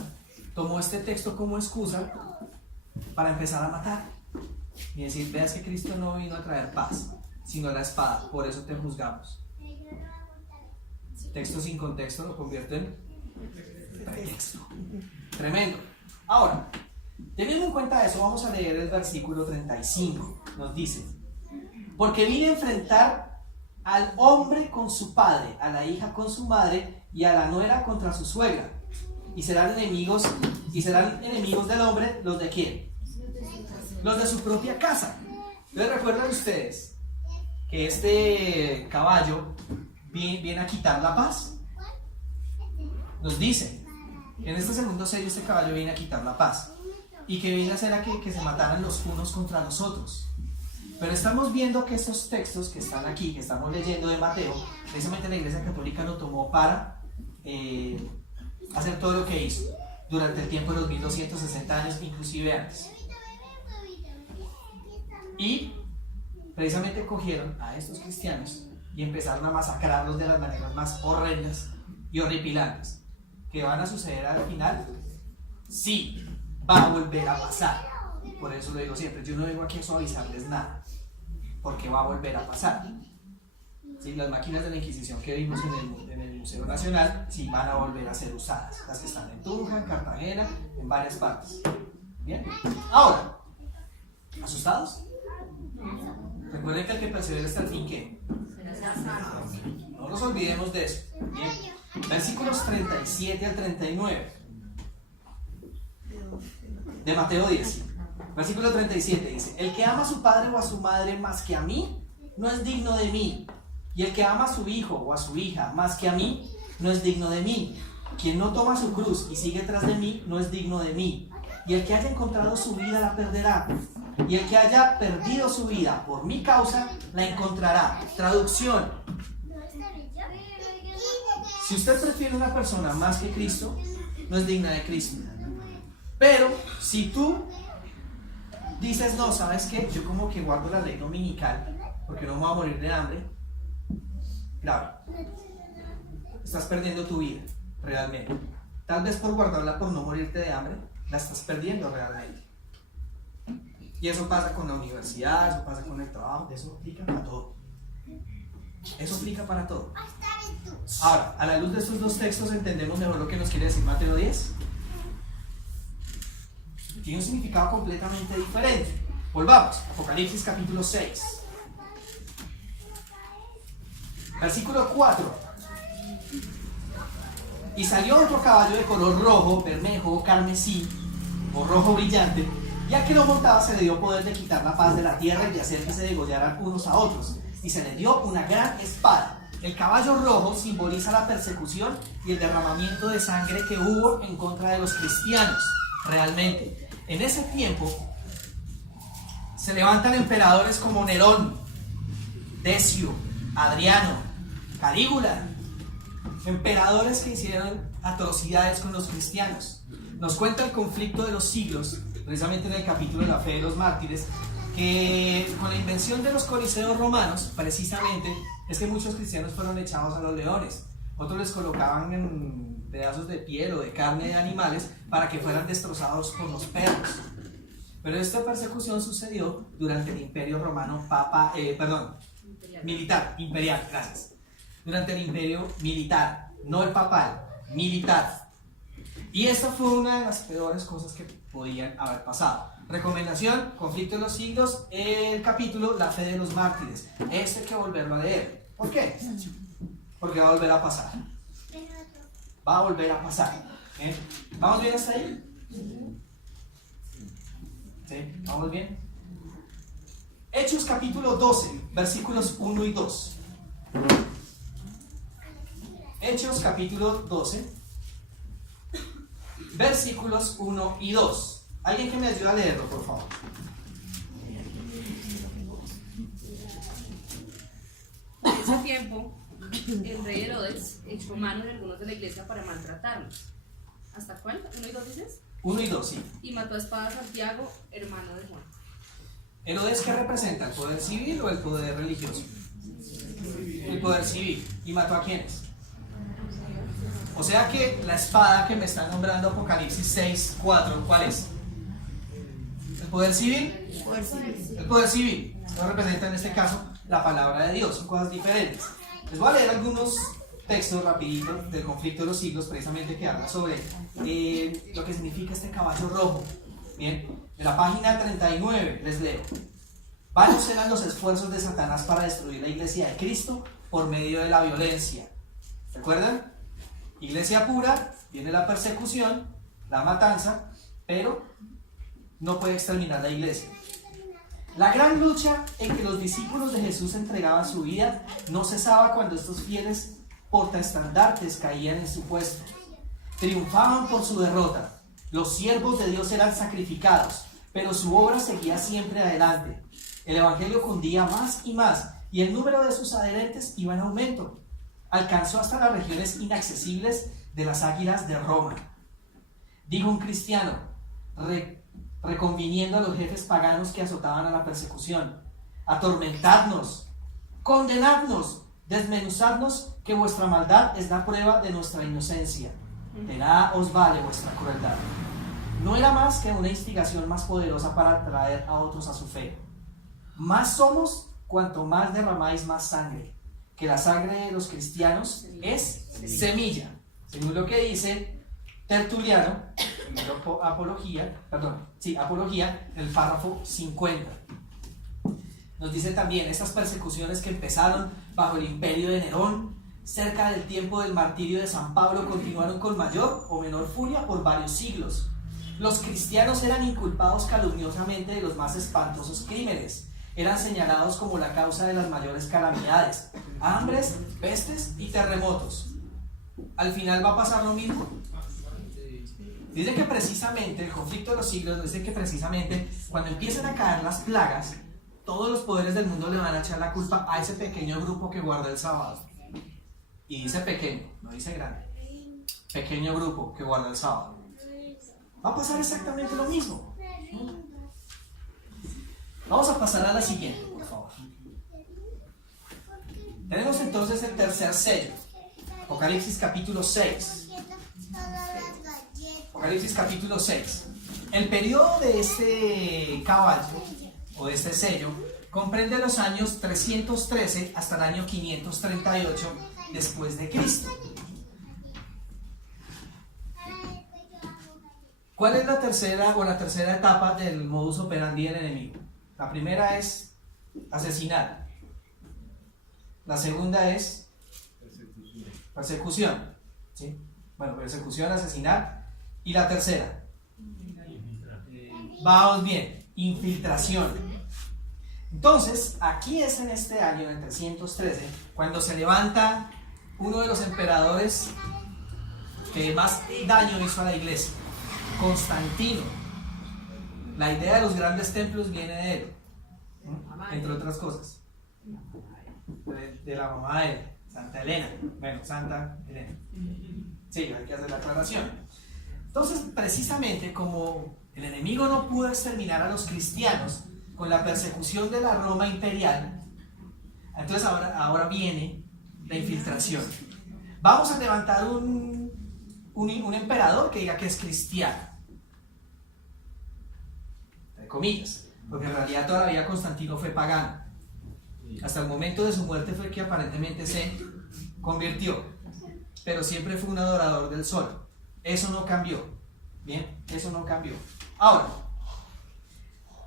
tomó este texto como excusa para empezar a matar y decir, veas que Cristo no vino a traer paz, sino la espada, por eso te juzgamos. Texto sin contexto lo convierte en pretexto. Tremendo. Ahora, teniendo en cuenta eso, vamos a leer el versículo 35. Nos dice: porque vine a enfrentar al hombre con su padre, a la hija con su madre y a la nuera contra su suegra, y serán enemigos del hombre. ¿Los de quién? Los de su propia casa. Entonces, ¿recuerdan ustedes que este caballo viene a quitar la paz? Nos dice en este segundo sello, este caballo viene a quitar la paz y que viene a hacer que se mataran los unos contra los otros. Pero estamos viendo que estos textos que están aquí, que estamos leyendo de Mateo, precisamente la Iglesia Católica lo tomó para hacer todo lo que hizo durante el tiempo de los 1260 años, inclusive antes. Y precisamente cogieron a estos cristianos y empezaron a masacrarlos de las maneras más horrendas y horripilantes. ¿Qué van a suceder al final? Sí, va a volver a pasar. Por eso lo digo siempre, yo no vengo aquí a suavizarles nada, porque va a volver a pasar. ¿Sí? Las máquinas de la Inquisición que vimos en el Museo Nacional, sí van a volver a ser usadas. Las que están en Tunja, en Cartagena, en varias partes. Bien. Ahora, ¿asustados? Recuerden que el que persevera hasta el fin, ¿qué? No nos olvidemos de eso. Bien. Versículos 37 al 39 de Mateo 10. Versículo 37 dice: el que ama a su padre o a su madre más que a mí, no es digno de mí. Y el que ama a su hijo o a su hija más que a mí, no es digno de mí. Quien no toma su cruz y sigue tras de mí, no es digno de mí. Y el que haya encontrado su vida, la perderá. Y el que haya perdido su vida por mi causa, la encontrará. Traducción: si usted prefiere una persona más que Cristo, no es digna de Cristo. Pero si tú dices, no, ¿sabes qué? Yo como que guardo la ley dominical porque no me voy a morir de hambre. Claro, estás perdiendo tu vida, realmente. Tal vez por guardarla, por no morirte de hambre, la estás perdiendo realmente. Y eso pasa con la universidad, eso pasa con el trabajo, eso aplica para todo. Eso aplica para todo. Ahora, a la luz de estos dos textos, entendemos mejor lo que nos quiere decir Mateo 10. Tiene un significado completamente diferente. Volvamos, Apocalipsis capítulo 6. Versículo 4. Y salió otro caballo de color rojo, bermejo, carmesí o rojo brillante, y al que lo montaba se le dio poder de quitar la paz de la tierra y de hacer que se degollaran unos a otros, y se le dio una gran espada. El caballo rojo simboliza la persecución y el derramamiento de sangre que hubo en contra de los cristianos. Realmente, en ese tiempo se levantan emperadores como Nerón, Decio, Adriano, Calígula, emperadores que hicieron atrocidades con los cristianos. Nos cuenta el conflicto de los siglos, precisamente en el capítulo de la fe de los mártires, que con la invención de los coliseos romanos, precisamente, es que muchos cristianos fueron echados a los leones, otros les colocaban en pedazos de piel o de carne de animales para que fueran destrozados por los perros. Pero esta persecución sucedió durante el Imperio Romano imperial, gracias. Durante el Imperio militar, no el papal, militar. Y esta fue una de las peores cosas que podían haber pasado. Recomendación, Conflicto de los Siglos, el capítulo La fe de los mártires. Este hay que volverlo a leer. ¿Por qué? Porque va a volver a pasar. Va a volver a pasar. ¿Vamos bien hasta ahí? ¿Sí? ¿Vamos bien? Hechos capítulo 12, versículos 1 y 2. Hechos capítulo 12, versículos 1 y 2. Alguien que me ayude a leerlo, por favor. En ese tiempo, el rey Herodes echó mano de algunos de la iglesia para maltratarlos. ¿Hasta cuándo? ¿1 y 2 dices? 1 y 2, sí. Y mató a espada a Santiago, hermano de Juan. ¿Herodes qué representa? ¿El poder civil o el poder religioso? El poder civil. ¿Y mató a quiénes? O sea que la espada que me está nombrando Apocalipsis 6, 4, ¿cuál es? ¿El poder civil? El poder civil. Esto representa en este caso la palabra de Dios. Son cosas diferentes. Les voy a leer algunos textos rapidito del Conflicto de los Siglos, precisamente que habla sobre lo que significa este caballo rojo. Bien, de la página 39 les leo. Varios eran los esfuerzos de Satanás para destruir la iglesia de Cristo por medio de la violencia. ¿Recuerdan? Iglesia pura, viene la persecución, la matanza, pero no puede exterminar la iglesia. La gran lucha en que los discípulos de Jesús entregaban su vida no cesaba cuando estos fieles portaestandartes caían en su puesto. Triunfaban por su derrota. Los siervos de Dios eran sacrificados, pero su obra seguía siempre adelante. El evangelio cundía más y más, y el número de sus adherentes iba en aumento. Alcanzó hasta las regiones inaccesibles de las águilas de Roma. Dijo un cristiano, reconviniendo a los jefes paganos que azotaban a la persecución: atormentadnos, condenadnos, desmenuzadnos, que vuestra maldad es la prueba de nuestra inocencia. De nada os vale vuestra crueldad. No era más que una instigación más poderosa para atraer a otros a su fe. Más somos cuanto más derramáis más sangre, que la sangre de los cristianos es semilla, según lo que dice Tertuliano, en el libro Apología, el párrafo 50. Nos dice también: estas persecuciones que empezaron bajo el imperio de Nerón, cerca del tiempo del martirio de San Pablo, continuaron con mayor o menor furia por varios siglos. Los cristianos eran inculpados calumniosamente de los más espantosos crímenes. Eran señalados como la causa de las mayores calamidades: hambres, pestes y terremotos. Al final va a pasar lo mismo. Dice que precisamente el conflicto de los siglos, dice que precisamente cuando empiezan a caer las plagas, todos los poderes del mundo le van a echar la culpa a ese pequeño grupo que guarda el sábado. Y dice pequeño, no dice grande. Pequeño grupo que guarda el sábado. Va a pasar exactamente lo mismo. Vamos a pasar a la siguiente, por favor. Tenemos entonces el tercer sello. Apocalipsis capítulo 6. Apocalipsis capítulo 6. El periodo de este caballo, o de este sello, comprende los años 313 hasta el año 538 después de Cristo. ¿Cuál es la tercera etapa del modus operandi del enemigo? La primera es asesinar. La segunda es persecución. ¿Sí? Bueno, persecución, asesinar. Y la tercera, vamos bien, infiltración. Entonces, aquí es en este año, en el 313, cuando se levanta uno de los emperadores que más daño hizo a la iglesia, Constantino. La idea de los grandes templos viene de él, entre otras cosas, de la mamá de él, Santa Elena. Bueno, Santa Elena. Sí, hay que hacer la aclaración. Entonces, precisamente como el enemigo no pudo exterminar a los cristianos con la persecución de la Roma imperial, entonces ahora viene la infiltración. vamos a levantar un emperador que diga que es cristiano. Entre comillas, porque en realidad toda la vida Constantino fue pagano. Hasta el momento de su muerte fue que aparentemente se convirtió, pero siempre fue un adorador del sol. Eso no cambió. Bien, eso no cambió. Ahora,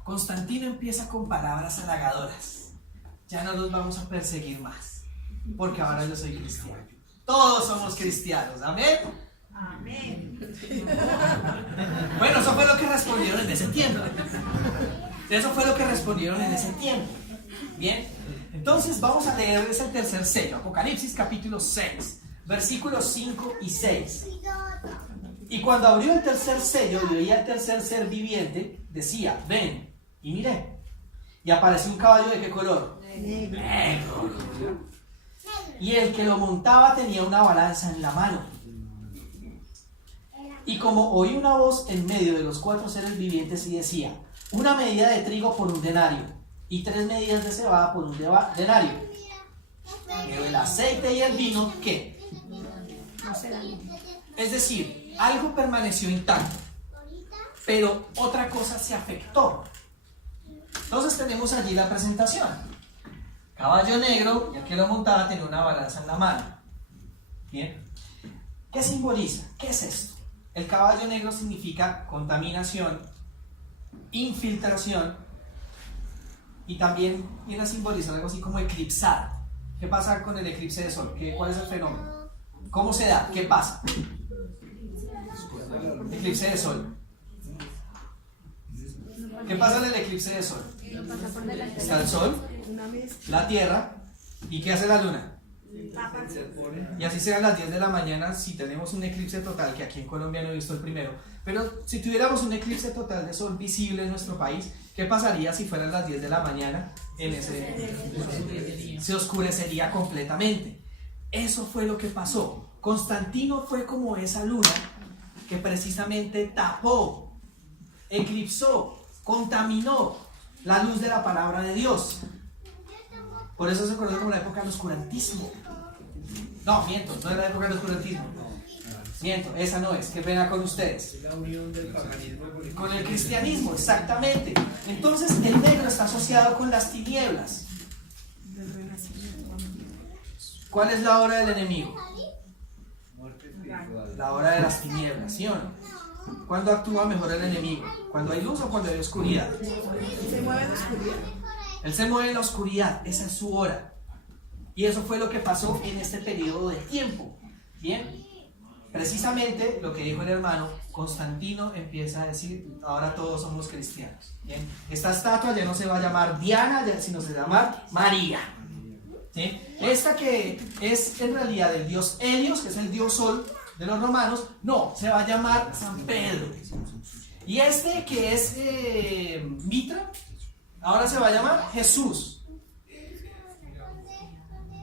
Constantino empieza con palabras halagadoras. Ya no los vamos a perseguir más, porque ahora yo soy cristiano. Todos somos cristianos, amén. Amén. Bueno, eso fue lo que respondieron en ese tiempo. Eso fue lo que respondieron en ese tiempo. Bien, entonces vamos a leerles el tercer sello, Apocalipsis capítulo 6, versículos 5 y 6. Y cuando abrió el tercer sello y oía el tercer ser viviente, decía, ven, y miré. Y apareció un caballo de ¿qué color? Negro. Y el que lo montaba tenía una balanza en la mano. Y como oí una voz en medio de los 4 seres vivientes y decía, una medida de trigo por un denario, y 3 medidas de cebada por un denario. Pero el aceite y el vino, ¿qué? Es decir, algo permaneció intacto, pero otra cosa se afectó. Entonces tenemos allí la presentación. Caballo negro, y el que lo montaba tenía una balanza en la mano. Bien. ¿Qué simboliza? ¿Qué es esto? El caballo negro significa contaminación, infiltración, y también viene a simbolizar algo así como eclipsar. ¿Qué pasa con el eclipse de sol? ¿Cuál es el fenómeno? ¿Cómo se da? ¿Qué pasa? Eclipse de sol. ¿Qué pasa en el eclipse de sol? Está el sol, la tierra, ¿y qué hace la luna? Y así serán las 10 de la mañana si tenemos un eclipse total, que aquí en Colombia no he visto el primero, pero si tuviéramos un eclipse total de sol visible en nuestro país, ¿qué pasaría si fueran las 10 de la mañana? Se oscurecería completamente. Eso fue lo que pasó. Constantino fue como esa luna que precisamente tapó, eclipsó, contaminó la luz de la palabra de Dios. Por eso se conoce como la época del oscurantismo. No, miento, no es la época del oscurantismo. Miento, esa no es. Qué pena con ustedes. La unión del paganismo con el cristianismo, exactamente. Entonces el negro está asociado con las tinieblas. ¿Cuál es la hora del enemigo? muerte espiritual. La hora de las tinieblas, ¿sí o no? ¿Cuándo actúa mejor el enemigo? ¿Cuando hay luz o cuando hay oscuridad? Se mueve en la oscuridad. Él se mueve en la oscuridad, esa es su hora. Y eso fue lo que pasó en este periodo de tiempo. Bien, precisamente lo que dijo el hermano, Constantino empieza a decir, ahora todos somos cristianos. Bien, esta estatua ya no se va a llamar Diana, sino se va a llamar María. ¿Sí? Esta que es en realidad el dios Helios, que es el dios sol de los romanos, no, se va a llamar San Pedro. Y este que es Mitra, ahora se va a llamar Jesús.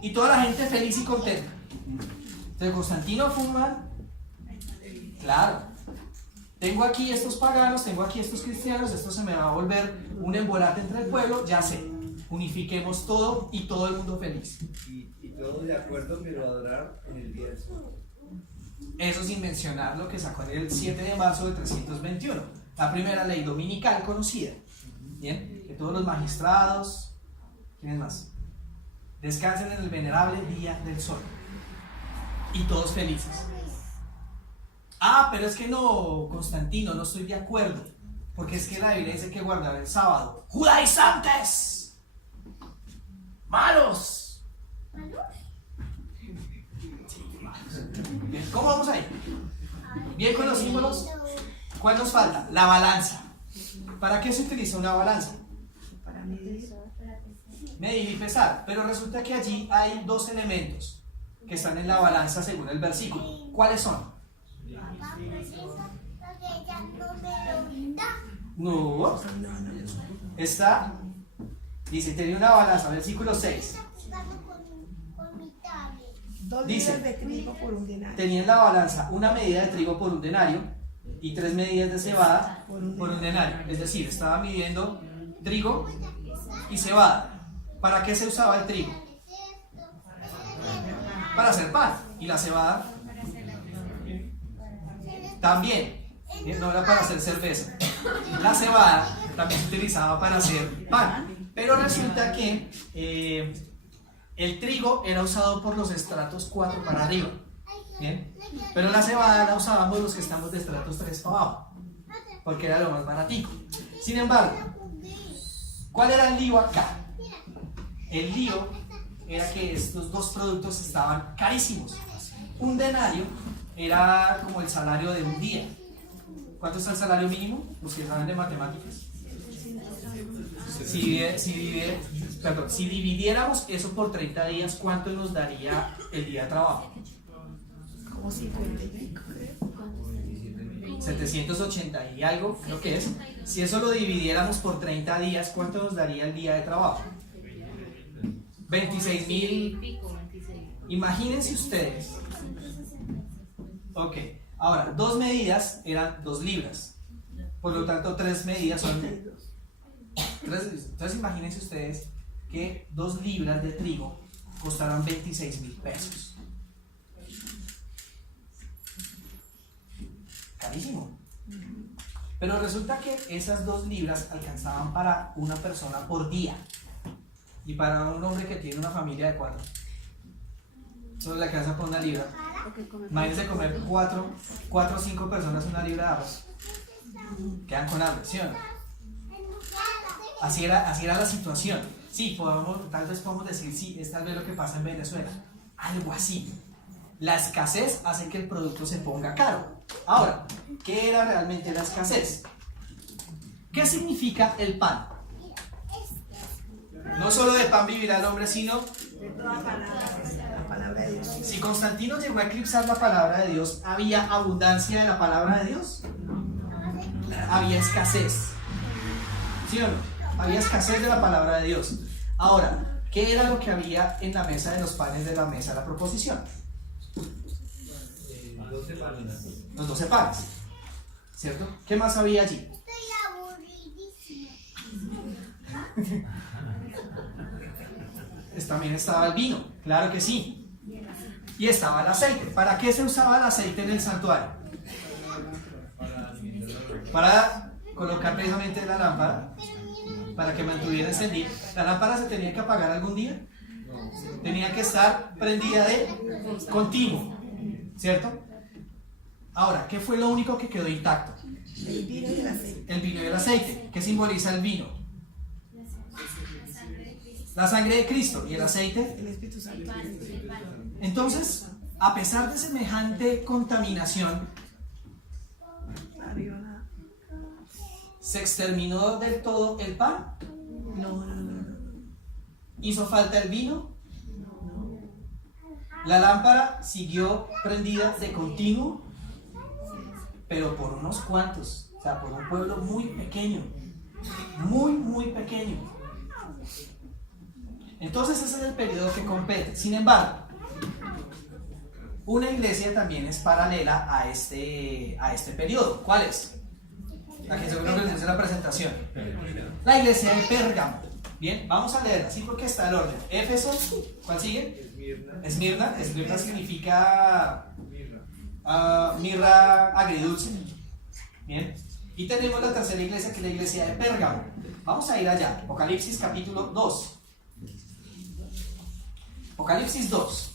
Y toda la gente feliz y contenta. Entonces Constantino fue un man. Claro. Tengo aquí estos paganos, tengo aquí estos cristianos, esto se me va a volver un embolate entre el pueblo, ya sé. Unifiquemos todo y todo el mundo feliz. Y todos de acuerdo, pero adorar en el día del sol. Eso sin mencionar lo que sacó en el 7 de marzo de 321, la primera ley dominical conocida. Bien, que todos los magistrados, ¿quiénes más? Descansen en el venerable día del sol. Y todos felices. Ah, pero es que no, Constantino, no estoy de acuerdo. Porque es que la Biblia dice que guardar el sábado. ¡Judaizantes! ¡Malos! Sí, malos. Bien, ¿cómo vamos ahí? Bien con los símbolos. ¿Cuál nos falta? La balanza. ¿Para qué se utiliza una balanza? Para medir. Medir y pesar. Pero resulta que allí hay dos elementos que están en la balanza según el versículo. ¿Cuáles son? No. Está, dice, tenía una balanza, versículo 6. Dos Dice, medidas de trigo por un denario. tenía en la balanza una medida de trigo por un denario y 3 medidas de cebada por un denario. Es decir, estaba midiendo trigo y cebada. ¿Para qué se usaba el trigo? para hacer pan. Y la cebada también. No era para hacer cerveza. La cebada también se utilizaba para hacer pan. Pero resulta que el trigo era usado por los estratos 4 para arriba. ¿Bien? Pero la cebada la usábamos los que estamos de estratos 3 para abajo, porque era lo más baratico. Sin embargo, ¿cuál era el lío acá? El lío era que estos dos productos estaban carísimos. Un denario era como el salario de un día. ¿Cuánto está el salario mínimo? Los que saben de matemáticas. Si dividiéramos eso por 30 días, ¿cuánto nos daría el día de trabajo? Como 50 y pico. 780 y algo, creo que es. Si eso lo dividiéramos por 30 días, ¿cuánto nos daría el día de trabajo? 26.000. Imagínense ustedes. Ok, ahora, 2 medidas eran 2 libras. Por lo tanto, 3 medidas son 3. Entonces, imagínense ustedes que 2 libras de trigo costaron 26.000 pesos. Carísimo. Pero resulta que esas 2 libras alcanzaban para una persona por día. Y para un hombre que tiene una familia de 4, solo le alcanza por 1 libra. Imagínense comer 4 o 5 personas 1 libra de arroz. Quedan con hambre, ¿sí o no? Así era la situación. Sí, tal vez podemos decir, sí, es tal vez lo que pasa en Venezuela. Algo así. La escasez hace que el producto se ponga caro. Ahora, ¿qué era realmente la escasez? ¿Qué significa el pan? No solo de pan vivirá el hombre, sino La palabra de Dios. si Constantino llegó a eclipsar la palabra de Dios, ¿había abundancia de la palabra de Dios? Había escasez. ¿Sí o no? Había escasez de la palabra de Dios. Ahora, ¿qué era lo que había en la mesa de los panes de la mesa de la proposición? 12 panes. Los 12 panes. ¿Cierto? ¿Qué más había allí? También estaba el vino, claro que sí. Y estaba el aceite. ¿Para qué se usaba el aceite en el santuario? Para colocar precisamente la lámpara, para que mantuviera encendido. ¿La lámpara se tenía que apagar algún día? Tenía que estar prendida de continuo, ¿cierto? Ahora, ¿qué fue lo único que quedó intacto? El vino y el aceite. El vino y el aceite. ¿Qué simboliza el vino? La sangre de Cristo. ¿Y el aceite? El Espíritu Santo. Entonces, a pesar de semejante contaminación, ¿se exterminó del todo el pan? No. ¿Hizo falta el vino? La lámpara siguió prendida de continuo, pero por unos cuantos, o sea, por un pueblo muy pequeño, muy pequeño. Entonces ese es el periodo que compete. Sin embargo, una iglesia también es paralela a este periodo. ¿Cuál es? La que seguro que les hice la presentación. La iglesia de Pérgamo. Bien, vamos a leerla, sí, porque está el orden. Éfeso, ¿cuál sigue? Esmirna. Esmirna significa mirra agridulce. Bien. Y tenemos la tercera iglesia, que es la iglesia de Pérgamo. Vamos a ir allá. Apocalipsis capítulo 2. Apocalipsis 2.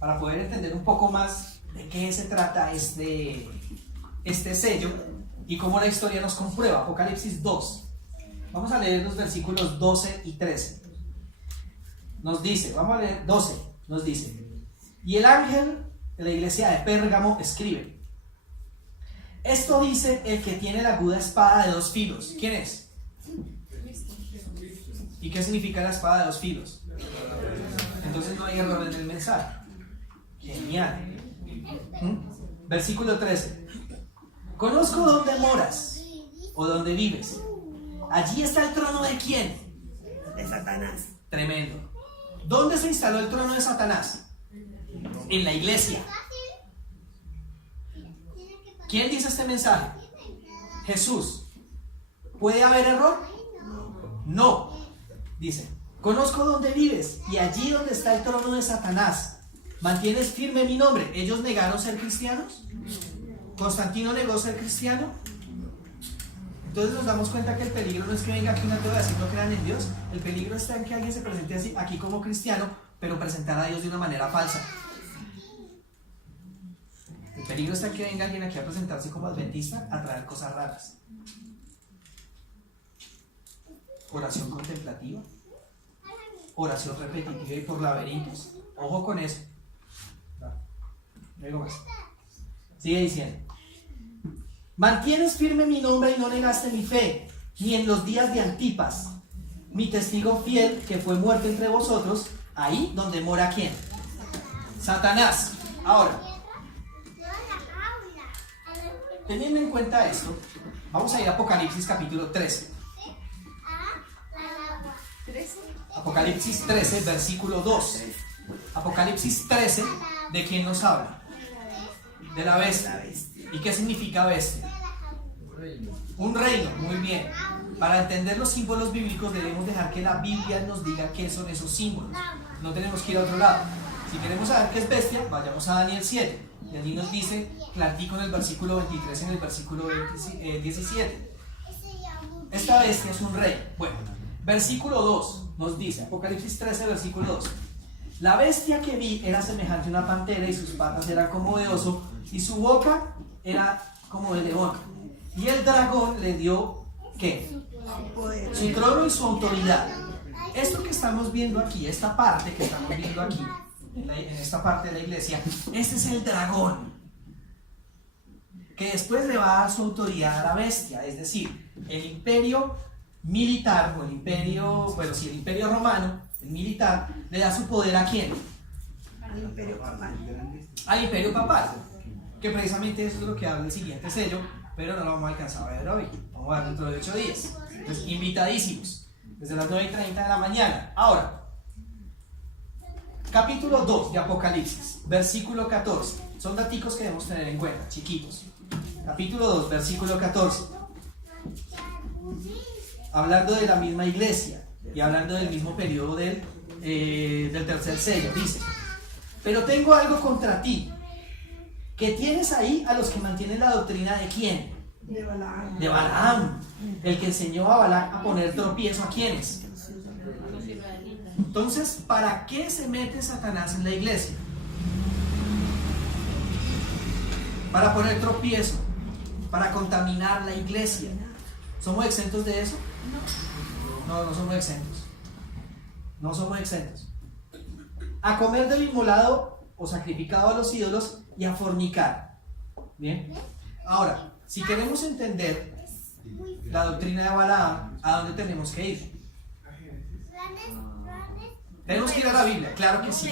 Para poder entender un poco más de qué se trata este sello y cómo la historia nos comprueba. Apocalipsis 2. Vamos a leer los versículos 12 y 13. Nos dice, vamos a leer 12. Nos dice: y el ángel de la iglesia de Pérgamo escribe: esto dice el que tiene la aguda espada de 2 filos. ¿Quién es? ¿Y qué significa la espada de 2 filos? Entonces no hay error en el mensaje. Genial. Versículo 13. Conozco dónde moras o dónde vives. Allí está el trono de ¿quién? De Satanás. Tremendo. ¿Dónde se instaló el trono de Satanás? En la iglesia. ¿Quién dice este mensaje? Jesús. ¿Puede haber error? No. Dice: conozco dónde vives y allí donde está el trono de Satanás. ¿Mantienes firme mi nombre? ¿Ellos negaron ser cristianos? ¿Constantino negó ser cristiano? Entonces nos damos cuenta que el peligro no es que venga aquí una teoría así no crean en Dios. El peligro está en que alguien se presente así, aquí como cristiano, pero presentar a Dios de una manera falsa. El peligro está en que venga alguien aquí a presentarse como adventista, a traer cosas raras. Oración contemplativa, oración repetitiva y por laberintos. Ojo con eso. No digo más. Sigue diciendo: mantienes firme mi nombre y no negaste mi fe, ni en los días de Antipas, mi testigo fiel, que fue muerto entre vosotros, ahí donde mora ¿quién? Satanás. Ahora, teniendo en cuenta esto, vamos a ir a Apocalipsis capítulo 13. Apocalipsis 13, versículo 2. Apocalipsis 13, ¿de quién nos habla? De la bestia. ¿Y qué significa bestia? Un reino, muy bien. Para entender los símbolos bíblicos debemos dejar que la Biblia nos diga qué son esos símbolos. No tenemos que ir a otro lado. Si queremos saber qué es bestia, vayamos a Daniel 7. Y allí nos dice clarito en el versículo 23, en el versículo 17. Esta bestia es un rey. Bueno, versículo 2 nos dice, Apocalipsis 13, versículo 2. La bestia que vi era semejante a una pantera y sus patas eran como de oso y su boca era como de león. Y el dragón le dio, ¿qué? Su trono y su autoridad. Esto que estamos viendo aquí, esta parte que estamos viendo aquí, en esta parte de la iglesia, este es el dragón, que después le va a dar su autoridad a la bestia, es decir, el imperio militar, o el imperio, bueno, sí, el imperio romano, el militar, le da su poder ¿a quién? Al imperio papal. Al imperio papal, que precisamente eso es lo que habla el siguiente sello, pero no lo vamos a alcanzar a ver hoy, vamos a ver dentro de 8 días. Entonces, invitadísimos, desde las 9:30 de la mañana. Ahora, capítulo 2 de Apocalipsis, versículo 14, son daticos que debemos tener en cuenta, chiquitos. Capítulo 2, versículo 14. Hablando de la misma iglesia y hablando del mismo periodo del tercer sello, dice: pero tengo algo contra ti, que tienes ahí a los que mantienen la doctrina de ¿quién? De Balaam. De Balaam, el que enseñó a Balaam a poner tropiezo a ¿quiénes? Entonces, ¿para qué se mete Satanás en la iglesia? Para poner tropiezo, para contaminar la iglesia. ¿Somos exentos de eso? No, no somos exentos. No somos exentos. A comer del inmolado o sacrificado a los ídolos y a fornicar. Bien. Ahora, si queremos entender la doctrina de Balaam, ¿a dónde tenemos que ir? Tenemos que ir a la Biblia, claro que sí.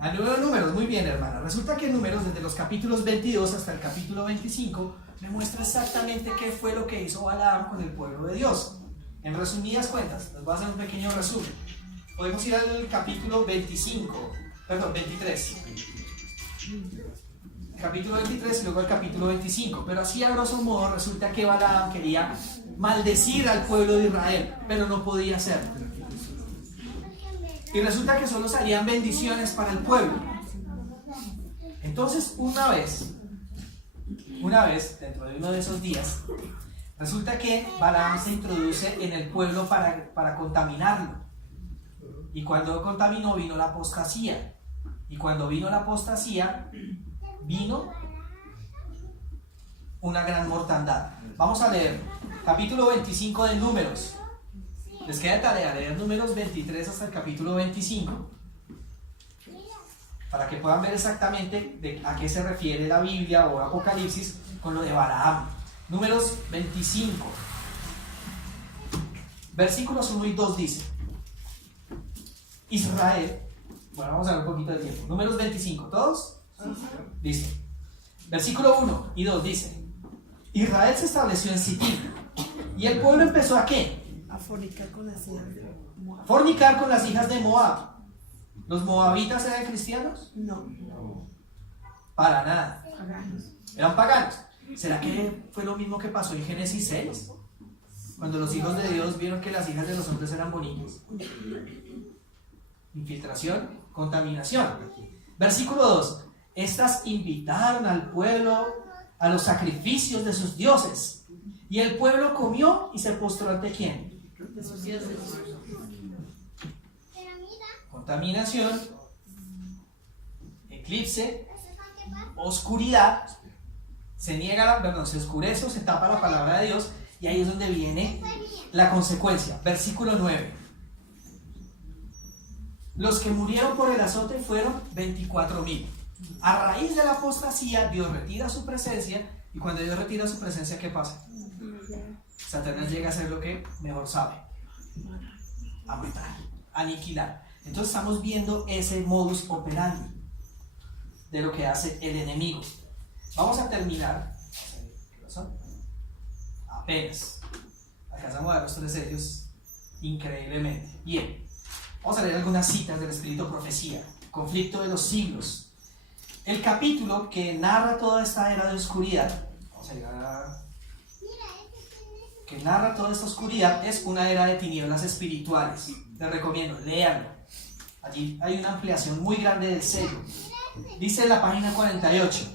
Al libro de Números, muy bien, hermana. Resulta que en Números, desde los capítulos 22 hasta el capítulo 25, me muestra exactamente qué fue lo que hizo Balaam con el pueblo de Dios. En resumidas cuentas, les voy a hacer un pequeño resumen. Podemos ir al capítulo 23. Capítulo 23 y luego al capítulo 25. Pero así a grosso modo resulta que Balaam quería maldecir al pueblo de Israel, pero no podía hacerlo. Y resulta que solo salían bendiciones para el pueblo. Entonces, una vez, dentro de uno de esos días, resulta que Balaam se introduce en el pueblo para contaminarlo. Y cuando contaminó, vino la apostasía. Y cuando vino la apostasía, vino una gran mortandad. Vamos a leer capítulo 25 de Números. Les queda tarea leer Números 23 hasta el capítulo 25, para que puedan ver exactamente a qué se refiere la Biblia o Apocalipsis con lo de Balaam. Números 25, versículos 1 y 2 dice: Israel, bueno, vamos a ver un poquito de tiempo. Números 25, ¿todos? Dice, versículo 1 y 2 dice: Israel se estableció en Sitim, y el pueblo empezó ¿a qué? A fornicar con las hijas de Moab. Fornicar con las hijas de Moab. ¿Los moabitas eran cristianos? No, Para nada. paganos. Eran paganos. ¿Será que fue lo mismo que pasó en Génesis 6? Cuando los hijos de Dios vieron que las hijas de los hombres eran bonitas. Infiltración, contaminación. Versículo 2. Estas invitaron al pueblo a los sacrificios de sus dioses. Y el pueblo comió y se postró ante ¿quién? De sus dioses. Contaminación, eclipse, oscuridad, se oscurece o se tapa la palabra de Dios, y ahí es donde viene la consecuencia. Versículo 9. Los que murieron por el azote fueron 24,000. A raíz de la apostasía, Dios retira su presencia, y cuando Dios retira su presencia, ¿qué pasa? Satanás llega a hacer lo que mejor sabe: a matar, aniquilar. Entonces estamos viendo ese modus operandi de lo que hace el enemigo. Vamos a terminar. ¿Qué pasó? Apenas alcanzamos a dar los 3 sellos increíblemente. Bien, vamos a leer algunas citas del Espíritu Profecía. Conflicto de los siglos. El capítulo que narra toda esta era de oscuridad, vamos a llegar a... que narra toda esta oscuridad, es una era de tinieblas espirituales. Les recomiendo, léanlo. Allí hay una ampliación muy grande del sello. Dice en la página 48: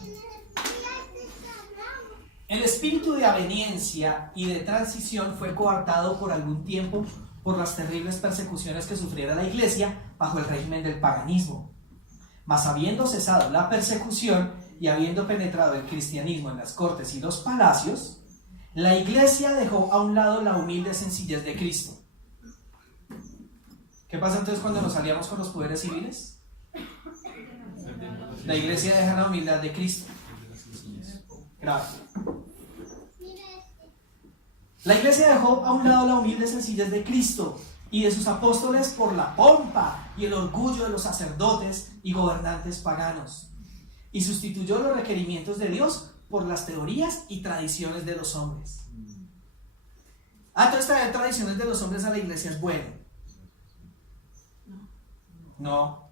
el espíritu de aveniencia y de transición fue coartado por algún tiempo por las terribles persecuciones que sufriera la iglesia bajo el régimen del paganismo. Mas habiendo cesado la persecución y habiendo penetrado el cristianismo en las cortes y los palacios, la iglesia dejó a un lado la humilde sencillez de Cristo. ¿Qué pasa entonces cuando nos aliamos con los poderes civiles? La iglesia deja la humildad de Cristo. Grave. La iglesia dejó a un lado la humilde sencillez de Cristo y de sus apóstoles por la pompa y el orgullo de los sacerdotes y gobernantes paganos, y sustituyó los requerimientos de Dios por las teorías y tradiciones de los hombres. Entonces traer tradiciones de los hombres a la iglesia es bueno. No.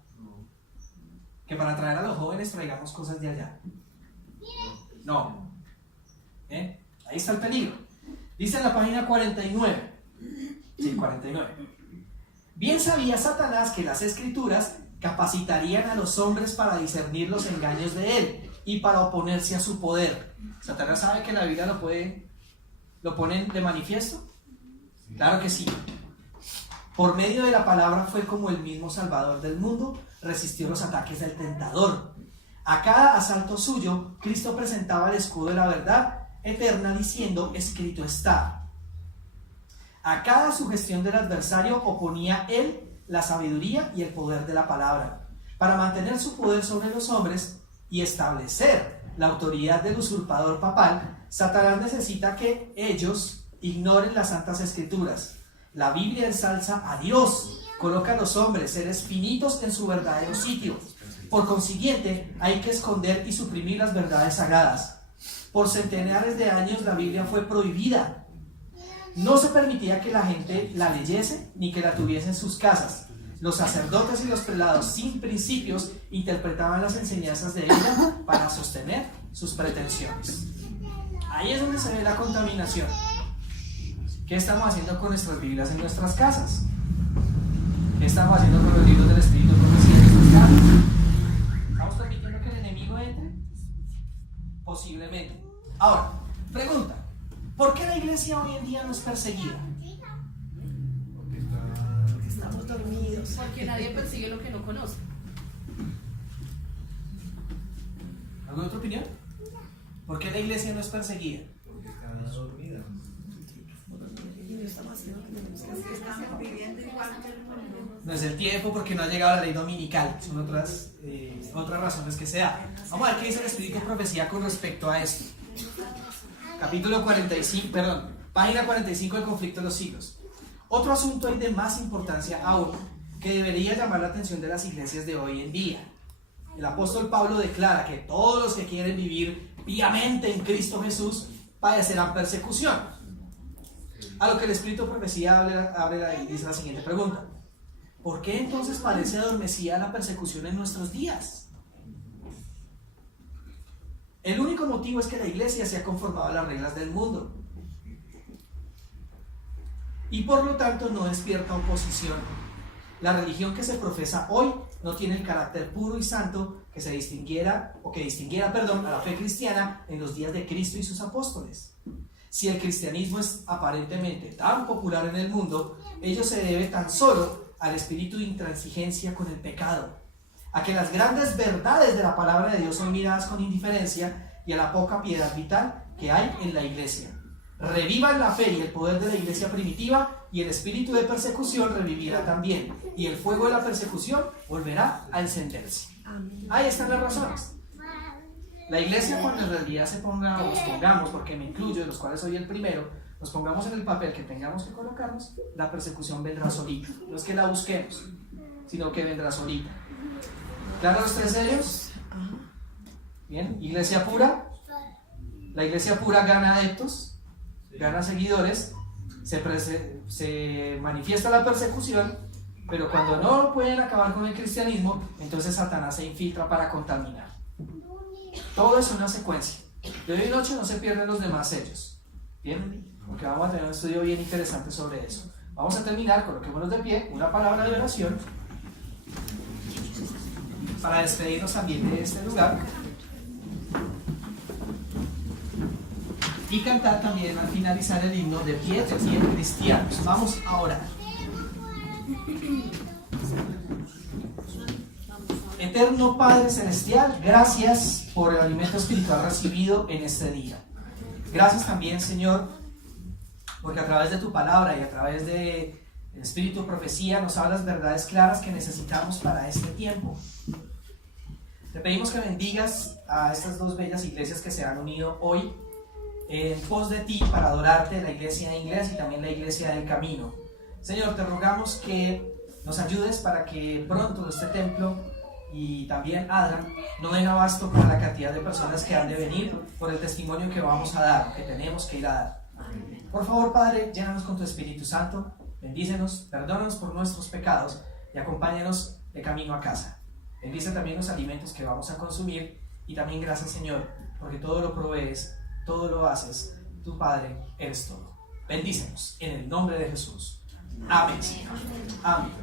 Que para traer a los jóvenes traigamos cosas de allá. No. Ahí está el peligro. Dice en la página 49. Sí, 49. Bien sabía Satanás que las escrituras capacitarían a los hombres para discernir los engaños de él y para oponerse a su poder. ¿Satanás sabe que la Biblia lo ponen de manifiesto? Claro que sí. Por medio de la palabra fue como el mismo Salvador del mundo resistió los ataques del tentador. A cada asalto suyo, Cristo presentaba el escudo de la verdad eterna diciendo: escrito está. A cada sugestión del adversario oponía él la sabiduría y el poder de la palabra. Para mantener su poder sobre los hombres y establecer la autoridad del usurpador papal, Satanás necesita que ellos ignoren las santas escrituras. La Biblia ensalza a Dios, coloca a los hombres, seres finitos, en su verdadero sitio. Por consiguiente, hay que esconder y suprimir las verdades sagradas. Por centenares de años la Biblia fue prohibida. No se permitía que la gente la leyese ni que la tuviese en sus casas. Los sacerdotes y los prelados sin principios interpretaban las enseñanzas de ella para sostener sus pretensiones. Ahí es donde se ve la contaminación. ¿Qué estamos haciendo con nuestras Biblias en nuestras casas? ¿Qué estamos haciendo con los libros del Espíritu Profecía en nuestras casas? ¿Estamos permitiendo que el enemigo entre? Posiblemente. Ahora, pregunta: ¿por qué la iglesia hoy en día no es perseguida? Porque Estamos dormidos. Porque nadie persigue lo que no conoce. ¿Alguna otra opinión? ¿Por qué la iglesia no es perseguida? está dormida. Y no estamos haciendo lo que tenemos que hacer. Estamos viviendo igual que el mundo. No es el tiempo, porque no ha llegado la ley dominical. Son otras razones que se dan. Vamos a ver qué dice el Espíritu de Profecía con respecto a esto. Página 45 del Conflicto de los Siglos. Otro asunto hay de más importancia aún, que debería llamar la atención de las iglesias de hoy en día. El apóstol Pablo declara que todos los que quieren vivir piamente en Cristo Jesús padecerán persecución. A lo que el Espíritu de Profecía dice la siguiente pregunta: ¿por qué entonces parece adormecida la persecución en nuestros días? El único motivo es que la iglesia se ha conformado a las reglas del mundo y por lo tanto no despierta oposición. La religión que se profesa hoy no tiene el carácter puro y santo que se distinguiera a la fe cristiana en los días de Cristo y sus apóstoles. Si el cristianismo es aparentemente tan popular en el mundo, ello se debe tan solo al espíritu de intransigencia con el pecado, a que las grandes verdades de la palabra de Dios son miradas con indiferencia y a la poca piedad vital que hay en la iglesia. Revivan la fe y el poder de la iglesia primitiva, y el espíritu de persecución revivirá también, y el fuego de la persecución volverá a encenderse. Ahí están las razones. La iglesia, cuando en realidad se ponga, o nos pongamos, porque me incluyo, de los cuales soy el primero, nos pongamos en el papel que tengamos que colocarnos, la persecución vendrá solita. No es que la busquemos, sino que vendrá solita. ¿Claro los tres sellos? Bien, iglesia pura. La iglesia pura gana adeptos, gana seguidores, se manifiesta la persecución, pero cuando no pueden acabar con el cristianismo, entonces Satanás se infiltra para contaminar. Todo es una secuencia. De hoy en noche no se pierden los demás sellos. Bien, porque vamos a tener un estudio bien interesante sobre eso. Vamos a terminar, coloquémonos de pie, una palabra de oración para despedirnos también de este lugar y cantar también al finalizar el himno de pie cristianos. Vamos a orar. Eterno Padre Celestial, gracias por el alimento espiritual recibido en este día. Gracias también, Señor, porque a través de tu palabra y a través del Espíritu de Profecía nos hablas verdades claras que necesitamos para este tiempo. Te pedimos que bendigas a estas dos bellas iglesias que se han unido hoy en pos de ti para adorarte, la iglesia de Inglés y también la iglesia del Camino. Señor, te rogamos que nos ayudes para que pronto este templo y también Adra no den abasto para la cantidad de personas que han de venir por el testimonio que vamos a dar, que tenemos que ir a dar. Por favor, Padre, llénanos con tu Espíritu Santo, bendícenos, perdónanos por nuestros pecados y acompáñanos de camino a casa. Bendice también los alimentos que vamos a consumir y también gracias, Señor, porque todo lo provees, todo lo haces, tu Padre eres todo. Bendícenos en el nombre de Jesús. Amén, Señor. Amén.